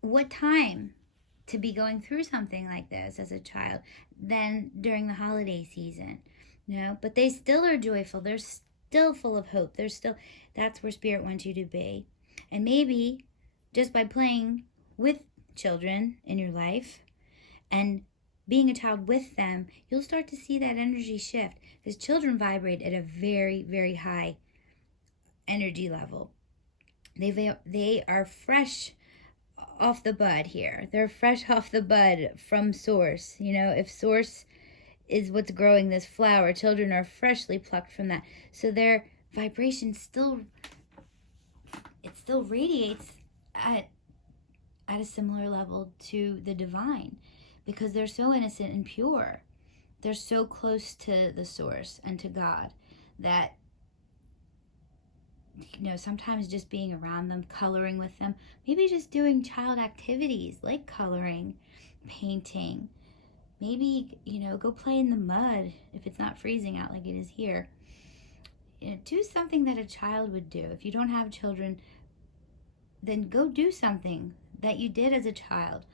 what time to be going through something like this as a child than during the holiday season, but they still are joyful. They're still full of hope. That's where Spirit wants you to be. And maybe just by playing with children in your life and being a child with them, you'll start to see that energy shift, because children vibrate at a very, very high energy level. They are fresh off the bud here. They're fresh off the bud from source. If source is what's growing this flower, children are freshly plucked from that. So their vibration still radiates at a similar level to the divine, because they're so innocent and pure. They're so close to the source and to God that sometimes just being around them, coloring with them, maybe just doing child activities like coloring, painting, maybe, go play in the mud if it's not freezing out like it is here. Do something that a child would do. If you don't have children, then go do something that you did as a child.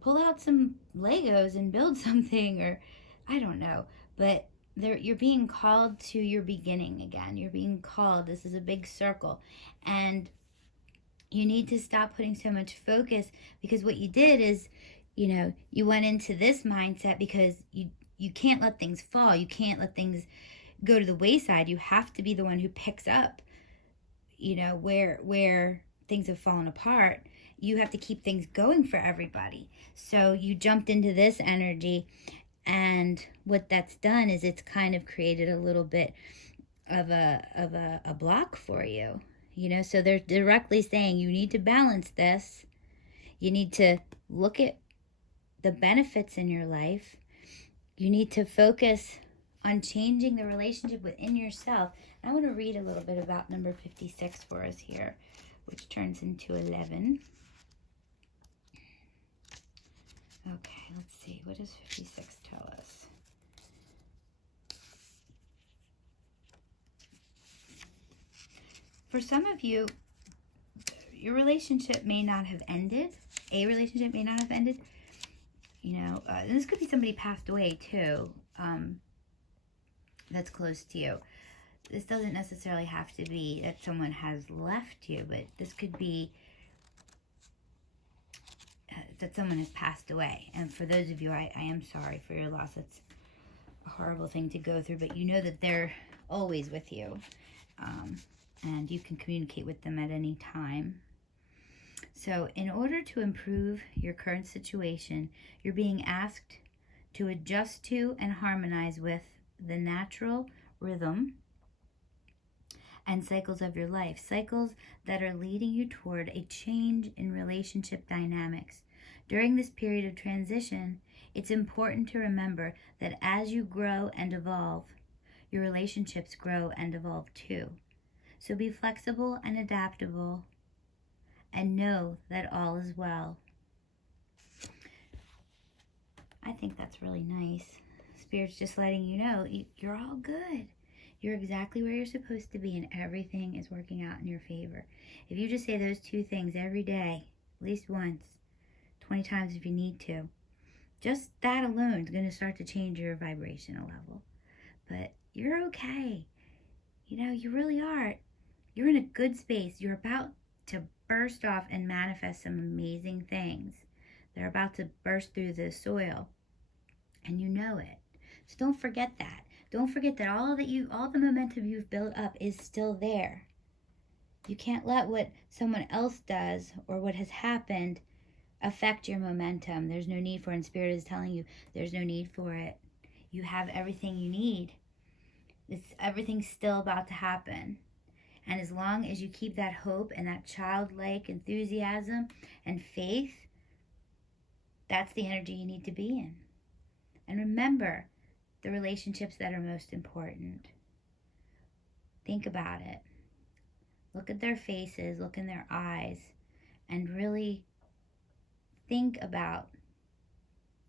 Pull out some Legos and build something, or I don't know. But you're being called to your beginning again. You're being called. This is a big circle. And you need to stop putting so much focus, because what you did is, you went into this mindset because you can't let things fall. You can't let things go to the wayside. You have to be the one who picks up, where things have fallen apart. You have to keep things going for everybody. So you jumped into this energy, and what that's done is it's kind of created a little bit of a block for you. So they're directly saying you need to balance this. You need to look at the benefits in your life. You need to focus on changing the relationship within yourself. And I want to read a little bit about number 56 for us here, which turns into 11. Okay, let's see. What does 56 tell us? For some of you, your relationship may not have ended. A relationship may not have ended. And this could be somebody passed away too, that's close to you. This doesn't necessarily have to be that someone has left you, but this could be that someone has passed away. And for those of you, I am sorry for your loss. It's a horrible thing to go through, but you know that they're always with you, and you can communicate with them at any time. So in order to improve your current situation, you're being asked to adjust to and harmonize with the natural rhythm and cycles of your life, cycles that are leading you toward a change in relationship dynamics. During this period of transition, it's important to remember that as you grow and evolve, your relationships grow and evolve too. So be flexible and adaptable and know that all is well. I think that's really nice. Spirit's just letting you know you're all good. You're exactly where you're supposed to be, and everything is working out in your favor. If you just say those two things every day, at least once, 20 times if you need to, just that alone is going to start to change your vibrational level. But you're okay. You know, you really are. You're in a good space. You're about to burst off and manifest some amazing things. They're about to burst through the soil, and you know it. So don't forget that. Don't forget that all the momentum you've built up is still there. You can't let what someone else does or what has happened affect your momentum. There's no need for it, and Spirit is telling you there's no need for it. You have everything you need. Everything's still about to happen. And as long as you keep that hope and that childlike enthusiasm and faith, that's the energy you need to be in. And remember the relationships that are most important. Think about it. Look at their faces, look in their eyes, and really think about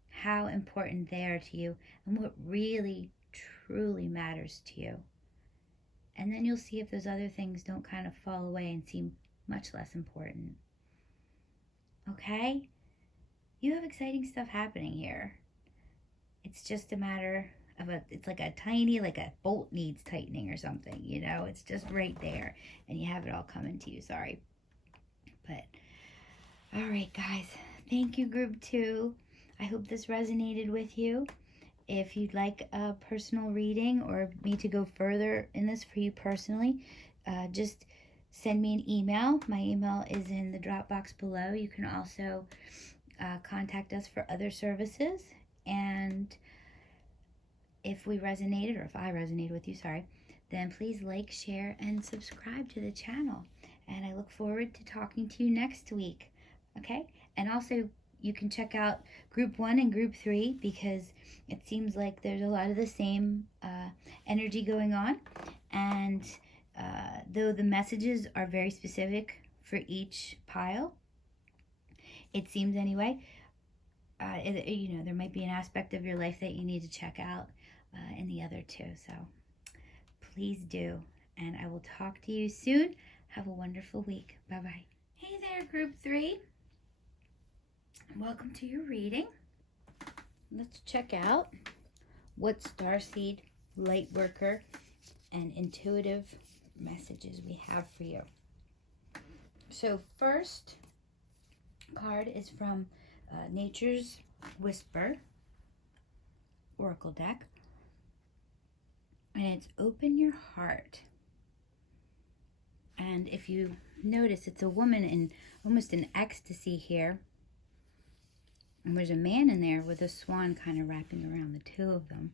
how important they are to you and what really, truly matters to you. And then you'll see if those other things don't kind of fall away and seem much less important. Okay? You have exciting stuff happening here. It's just a matter of it's like a tiny, like a bolt needs tightening or something, you know? It's just right there. And you have it all coming to you, sorry. But, all right, guys. Thank you, Group 2. I hope this resonated with you. If you'd like a personal reading or me to go further in this for you personally, just send me an email. My email is in the drop box below. You can also contact us for other services. And if we resonated, or if I resonated with you, then please like, share, and subscribe to the channel. And I look forward to talking to you next week. Okay? And also, you can check out Group 1 and Group 3 because it seems like there's a lot of the same energy going on. And though the messages are very specific for each pile, it seems anyway, there might be an aspect of your life that you need to check out in the other two. So please do. And I will talk to you soon. Have a wonderful week. Bye-bye. Hey there, Group 3. Welcome to your reading. Let's check out what Starseed, Lightworker, and Intuitive messages we have for you. So first card is from Nature's Whisper Oracle deck. And it's Open Your Heart. And if you notice, it's a woman in almost an ecstasy here. And there's a man in there with a swan kind of wrapping around the two of them.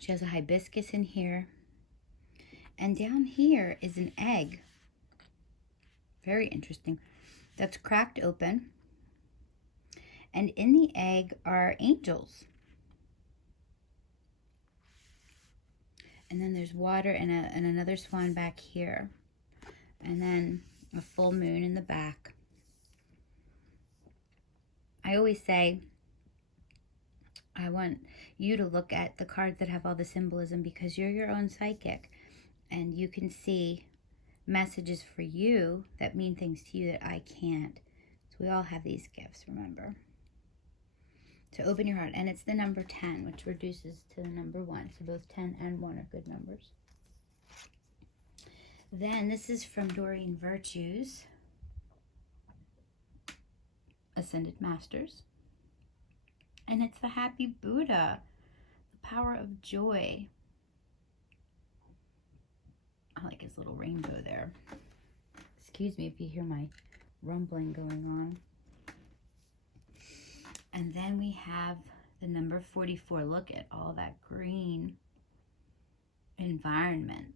She has a hibiscus in here. And down here is an egg. Very interesting. That's cracked open. And in the egg are angels. And then there's water and another swan back here. And then a full moon in the back. I always say, I want you to look at the cards that have all the symbolism because you're your own psychic. And you can see messages for you that mean things to you that I can't. So we all have these gifts, remember. So open your heart. And it's the number 10, which reduces to the number 1. So both 10 and 1 are good numbers. Then this is from Doreen Virtues, Ascended Masters. And it's the Happy Buddha, the power of joy. I like his little rainbow there. Excuse me if you hear my rumbling going on. And then we have the number 44. Look at all that green environment.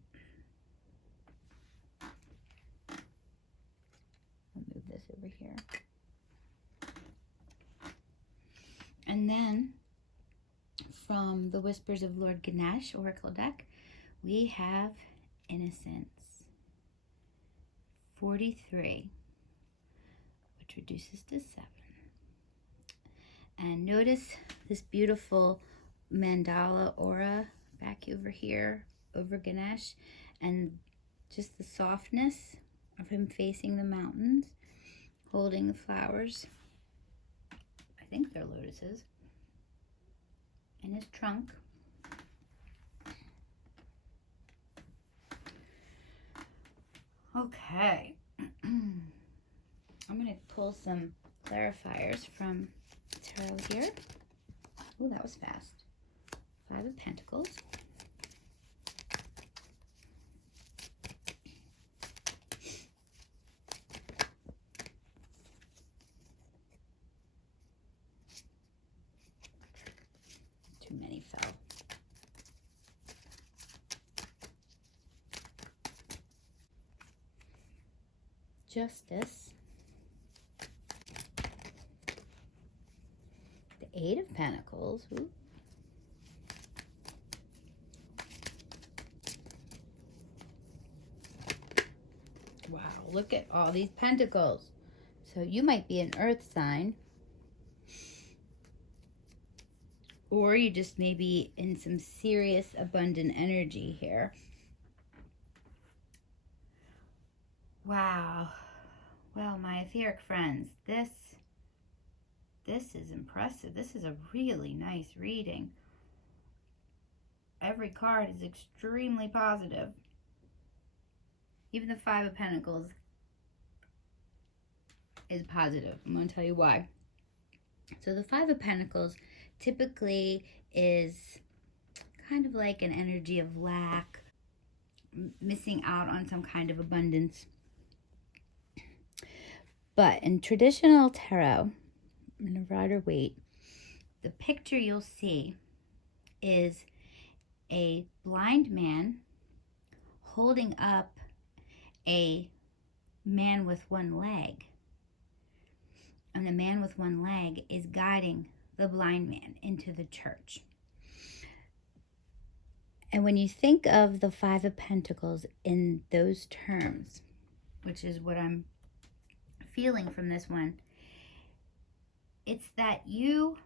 I'll move this over here. And then from the Whispers of Lord Ganesh Oracle deck, we have Innocence 43, which reduces to 7. And notice this beautiful mandala aura back over here over Ganesh, and just the softness of him facing the mountains, holding the flowers. I think they're lotuses. In his trunk. Okay. I'm going to pull some clarifiers from tarot here. Oh, that was fast. 5 of Pentacles. Too many fell. Justice. The 8 of Pentacles. Ooh. Wow, look at all these pentacles. So you might be an earth sign. Or you just may be in some serious abundant energy here. Wow. Well, my etheric friends, this is impressive. This is a really nice reading. Every card is extremely positive. Even the 5 of Pentacles is positive. I'm going to tell you why. So the 5 of Pentacles typically is kind of like an energy of lack, missing out on some kind of abundance. But in traditional tarot, in a Rider-Waite, the picture you'll see is a blind man holding up a man with one leg. And the man with one leg is guiding the blind man into the church. And when you think of the 5 of Pentacles in those terms, which is what I'm feeling from this one, it's that you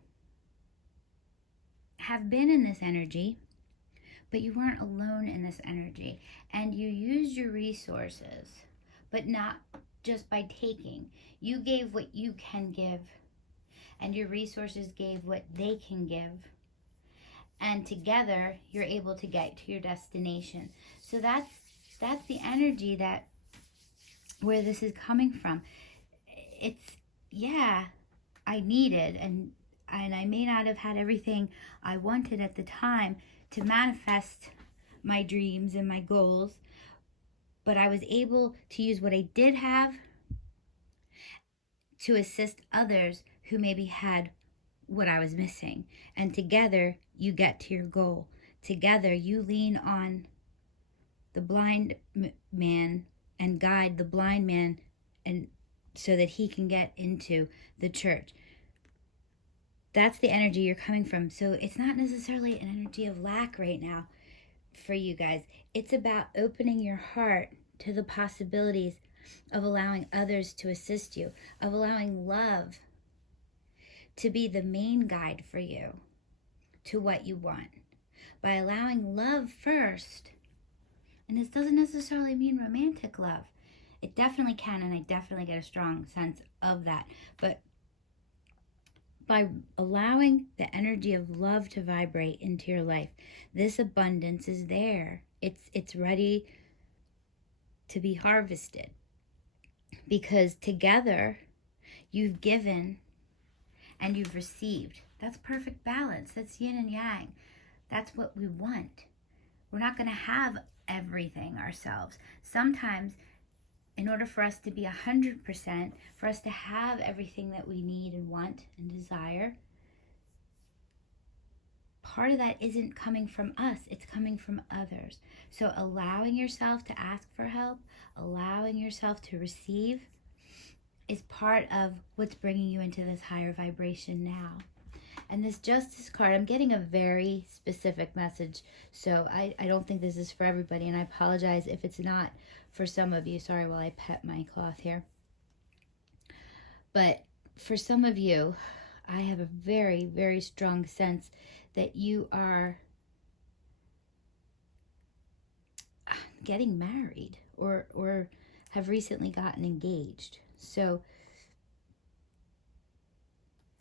have been in this energy, but you weren't alone in this energy, and you used your resources, but not just by taking. You gave what you can give, and your resources gave what they can give, and together you're able to get to your destination. So that's the energy that where this is coming from. It's, yeah, I needed, and I may not have had everything I wanted at the time to manifest my dreams and my goals, but I was able to use what I did have to assist others who maybe had what I was missing. And together you get to your goal. Together you lean on the blind man and guide the blind man, and so that he can get into the church. That's the energy you're coming from. So it's not necessarily an energy of lack right now for you guys. It's about opening your heart to the possibilities of allowing others to assist you, of allowing love to be the main guide for you to what you want. By allowing love first, and this doesn't necessarily mean romantic love. It definitely can, and I definitely get a strong sense of that. But by allowing the energy of love to vibrate into your life, this abundance is there. It's ready to be harvested. Because together, you've given and you've received. That's perfect balance. That's yin and yang. That's what we want. We're not going to have everything ourselves. Sometimes, in order for us to be 100%, for us to have everything that we need and want and desire, part of that isn't coming from us, it's coming from others. So allowing yourself to ask for help, allowing yourself to receive, is part of what's bringing you into this higher vibration now. And this Justice card, I'm getting a very specific message, so I don't think this is for everybody, and I apologize if it's not for some of you. Sorry while I pet my cloth here. But for some of you, I have a very, very strong sense that you are getting married or have recently gotten engaged. So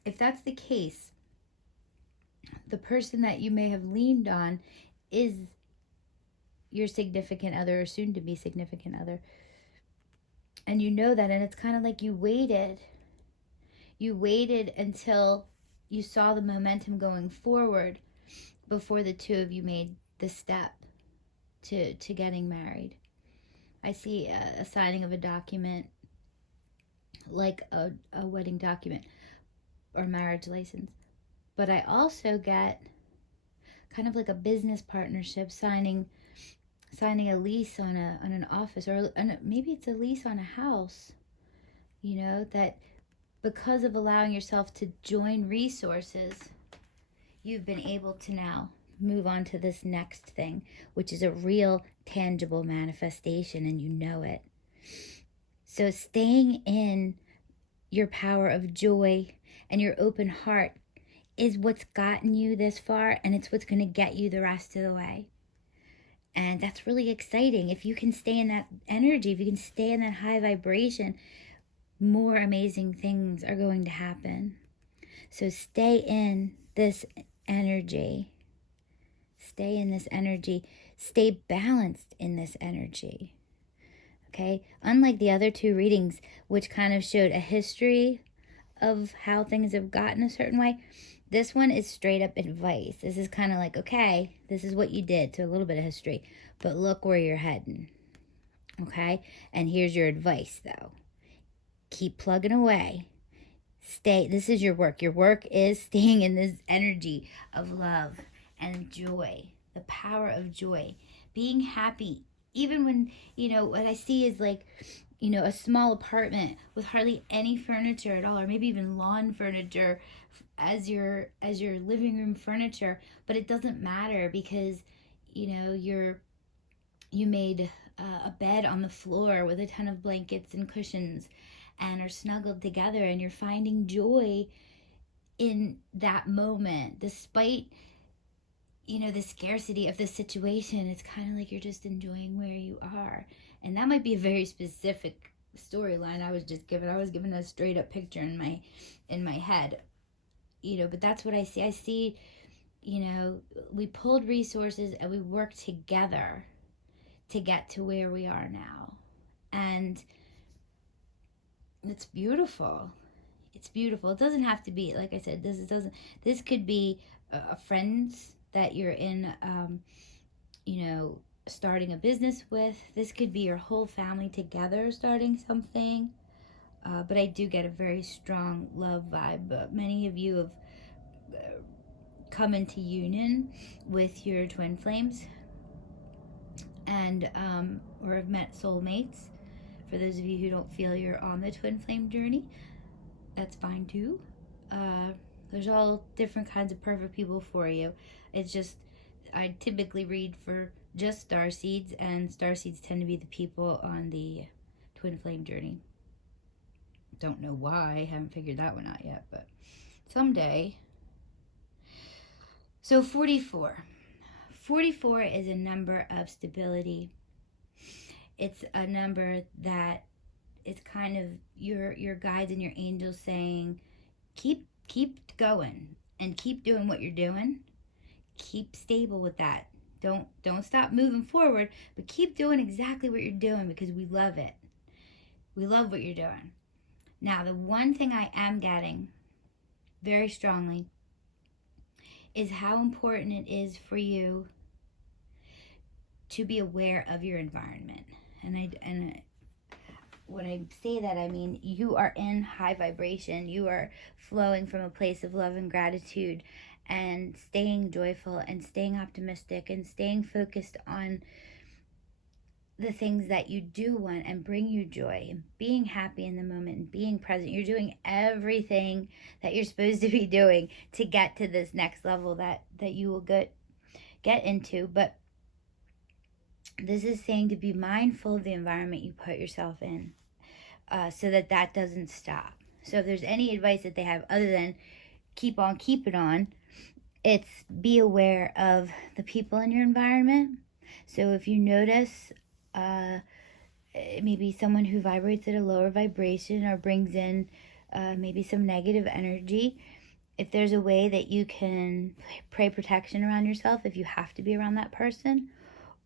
if that's the case, the person that you may have leaned on is your significant other or soon to be significant other. And you know that, and it's kind of like you waited until you saw the momentum going forward before the two of you made the step to getting married. I see a signing of a document, like a wedding document or marriage license. But I also get kind of like a business partnership, signing a lease on an office, or maybe it's a lease on a house, that because of allowing yourself to join resources, you've been able to now move on to this next thing, which is a real tangible manifestation, and you know it. So staying in your power of joy and your open heart is what's gotten you this far, and it's what's going to get you the rest of the way. And that's really exciting. If you can stay in that energy, if you can stay in that high vibration, more amazing things are going to happen. So stay in this energy. Stay in this energy. Stay balanced in this energy. Okay? Unlike the other two readings, which kind of showed a history of how things have gotten a certain way, this one is straight up advice. This is kind of like, okay, this is what you did, so a little bit of history, but look where you're heading. Okay? And here's your advice, though. Keep plugging away. This is your work. Your work is staying in this energy of love and joy, the power of joy, being happy. Even when, what I see is like, a small apartment with hardly any furniture at all, or maybe even lawn furniture as your living room furniture, but it doesn't matter because, you made a bed on the floor with a ton of blankets and cushions and are snuggled together, and you're finding joy in that moment despite the scarcity of the situation. It's kind of like you're just enjoying where you are. And that might be a very specific storyline I was given a straight up picture in my head, but that's what I see. I see, we pulled resources and we worked together to get to where we are now. And it's beautiful. It's beautiful. It doesn't have to be, like I said, this could be friends that you're in, starting a business with. This could be your whole family together starting something. But I do get a very strong love vibe. Many of you have come into union with your twin flames and or have met soulmates. For those of you who don't feel you're on the twin flame journey, that's fine too. There's all different kinds of perfect people for you. It's just, I typically read for just StarSeeds, and StarSeeds tend to be the people on the twin flame journey. Don't know why, haven't figured that one out yet, but someday. So 44. 44 is a number of stability. It's a number that is kind of your guides and your angels saying, keep going and keep doing what you're doing. Keep stable with that. Don't stop moving forward, but keep doing exactly what you're doing because we love it. We love what you're doing. Now, the one thing I am getting very strongly is how important it is for you to be aware of your environment. And when I say that, I mean you are in high vibration. You are flowing from a place of love and gratitude, and staying joyful and staying optimistic and staying focused on the things that you do want and bring you joy, and being happy in the moment and being present. You're doing everything that you're supposed to be doing to get to this next level that you will get into. But this is saying to be mindful of the environment you put yourself in, so that doesn't stop. So if there's any advice that they have other than keep on keeping on, it's be aware of the people in your environment. So if you notice maybe someone who vibrates at a lower vibration or brings in maybe some negative energy, if there's a way that you can pray protection around yourself if you have to be around that person,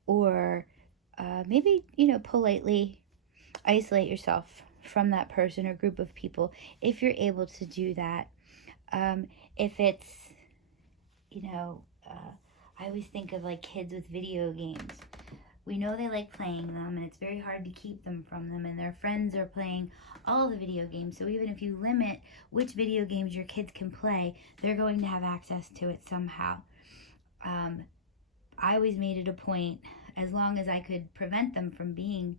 or maybe, politely isolate yourself from that person or group of people if you're able to do that. If it's, I always think of like kids with video games. We know they like playing them, and it's very hard to keep them from them, and their friends are playing all the video games. So even if you limit which video games your kids can play, they're going to have access to it somehow. I always made it a point, as long as I could prevent them from being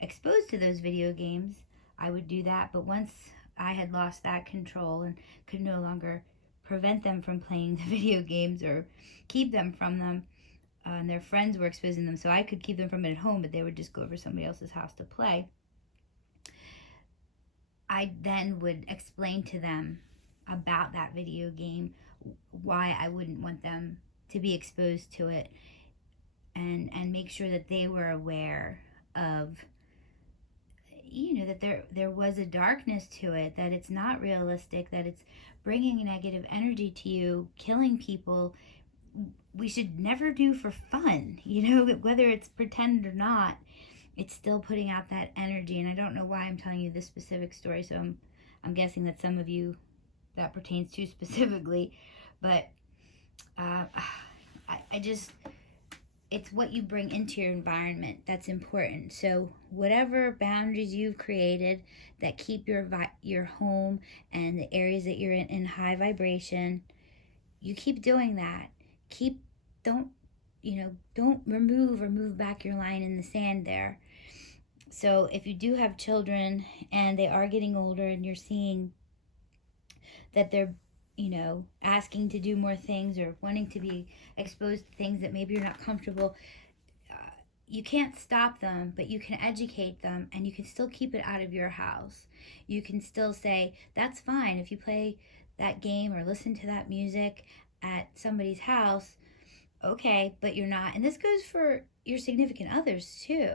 exposed to those video games, I would do that. But once I had lost that control and could no longer prevent them from playing the video games or keep them from them, and their friends were exposing them, so I could keep them from it at home, but they would just go over to somebody else's house to play. I then would explain to them about that video game, why I wouldn't want them to be exposed to it, and make sure that they were aware of, that there was a darkness to it, that it's not realistic, that it's bringing a negative energy to you, killing people. We should never do for fun, whether it's pretend or not, it's still putting out that energy. And I don't know why I'm telling you this specific story, so I'm guessing that some of you that pertains to specifically, but I just, it's what you bring into your environment that's important. So whatever boundaries you've created that keep your home and the areas that you're in high vibration, you keep doing that. Don't remove or move back your line in the sand there. So if you do have children and they are getting older and you're seeing that they're, asking to do more things or wanting to be exposed to things that maybe you're not comfortable, you can't stop them, but you can educate them, and you can still keep it out of your house. You can still say, that's fine if you play that game or listen to that music at somebody's house, okay, but you're not. And this goes for your significant others too,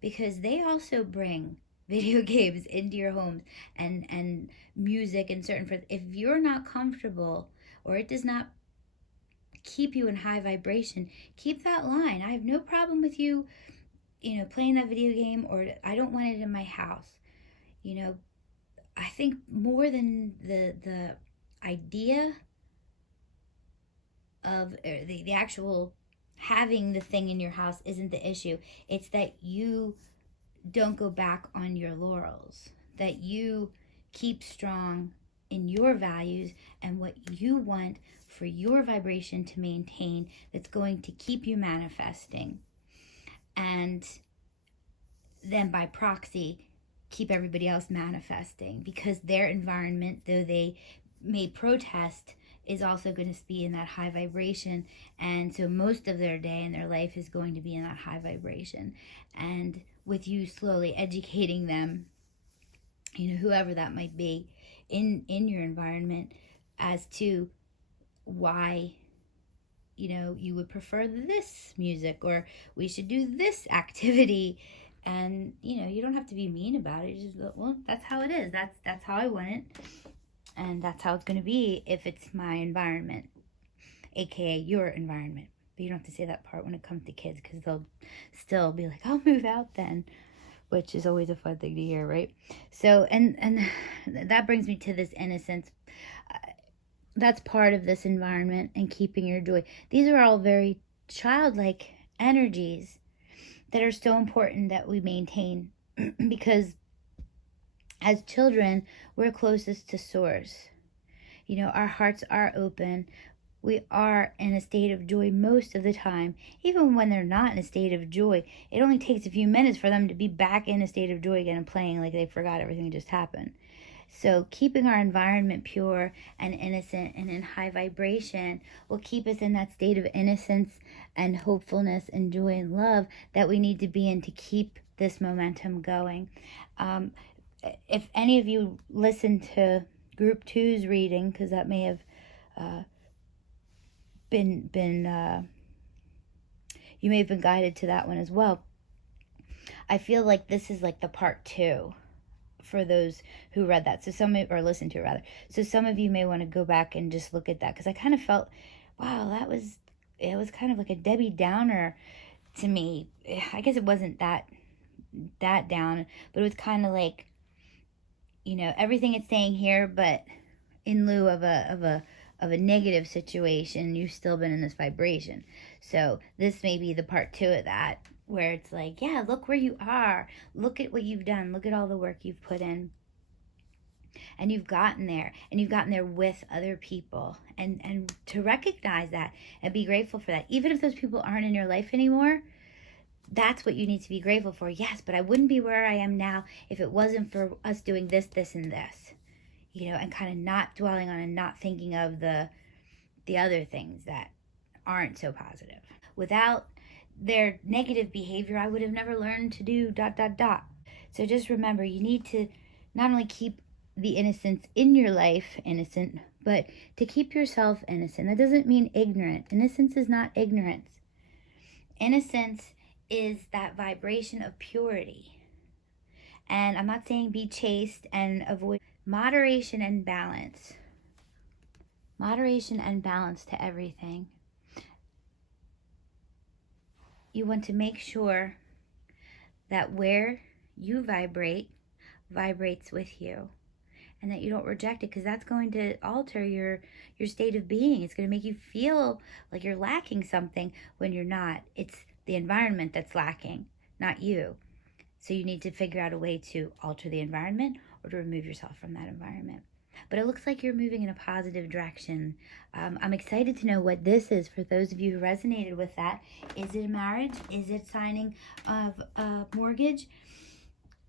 because they also bring video games into your homes and music and certain friends. If you're not comfortable or it does not keep you in high vibration, keep that line. I have no problem with you, playing that video game, or I don't want it in my house. I think more than the idea of the actual having the thing in your house isn't the issue. It's that you don't go back on your laurels, that you keep strong in your values and what you want for your vibration to maintain, that's going to keep you manifesting. And then by proxy, keep everybody else manifesting, because their environment, though they may protest, is also going to be in that high vibration. And so most of their day and their life is going to be in that high vibration. And with you slowly educating them, whoever that might be in your environment, as to why, you would prefer this music, or we should do this activity. And, you don't have to be mean about it. You just go, well, that's how it is. That's how I want it. And that's how it's going to be if it's my environment, aka your environment. But you don't have to say that part when it comes to kids, because they'll still be like, I'll move out then, which is always a fun thing to hear, right? So, and that brings me to this innocence. That's part of this environment and keeping your joy. These are all very childlike energies that are so important that we maintain, because as children, we're closest to source. Our hearts are open. we are in a state of joy most of the time. Even when they're not in a state of joy, it only takes a few minutes for them to be back in a state of joy again and playing like they forgot everything just happened. So keeping our environment pure and innocent and in high vibration will keep us in that state of innocence and hopefulness and joy and love that we need to be in to keep this momentum going. If any of you listen to Group 2's reading, because that may have been you may have been guided to that one as well. I feel like this is like the part 2 for those who read that. So or listened to it rather. So some of you may want to go back and just look at that, because I kind of felt, wow, it was kind of like a Debbie Downer to me. I guess it wasn't that down, but it was kind of like, everything it's saying here, but in lieu of a negative situation, you've still been in this vibration. So this may be the part 2 of that, where it's like, yeah, look where you are. Look at what you've done. Look at all the work you've put in. And you've gotten there. And you've gotten there with other people. And to recognize that and be grateful for that. Even if those people aren't in your life anymore, that's what you need to be grateful for. Yes, but I wouldn't be where I am now if it wasn't for us doing this, this, and this. And kind of not dwelling on and not thinking of the other things that aren't so positive. Without their negative behavior, I would have never learned to do ... So just remember, you need to not only keep the innocence in your life innocent, but to keep yourself innocent. That doesn't mean ignorant. Innocence is not ignorance. Innocence is that vibration of purity. And I'm not saying be chaste and avoid moderation and balance. Moderation and balance to everything. You want to make sure that where you vibrates with you, and that you don't reject it, because that's going to alter your state of being. It's going to make you feel like you're lacking something when you're not. It's the environment that's lacking, not you. So you need to figure out a way to alter the environment or to remove yourself from that environment. But it looks like you're moving in a positive direction. I'm excited to know what this is for those of you who resonated with that. Is it a marriage? Is it signing of a mortgage?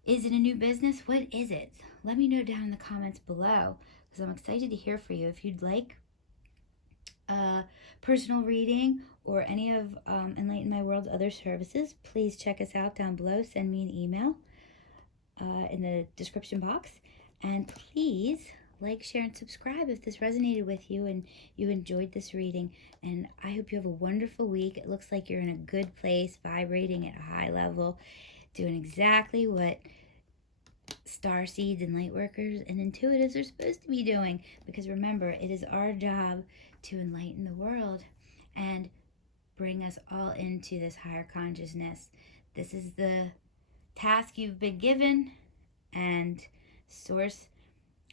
Is it a new business? What is it? Let me know down in the comments below, because I'm excited to hear from you. If you'd like a personal reading or any of Enlighten My World's other services, please check us out down below. Send me an email in the description box. And please like, share, and subscribe if this resonated with you and you enjoyed this reading. And I hope you have a wonderful week. It looks like you're in a good place, vibrating at a high level, doing exactly what StarSeeds and Lightworkers and Intuitives are supposed to be doing. Because remember, it is our job to enlighten the world and bring us all into this higher consciousness. This is the task you've been given, and Source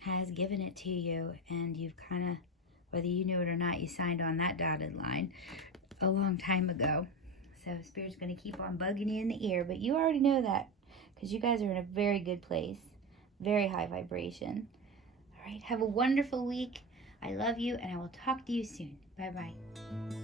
has given it to you, and you've kind of, whether you know it or not, you signed on that dotted line a long time ago. So Spirit's going to keep on bugging you in the ear, but you already know that, because you guys are in a very good place, very high vibration. All right, have a wonderful week. I love you, and I will talk to you soon. Bye-bye.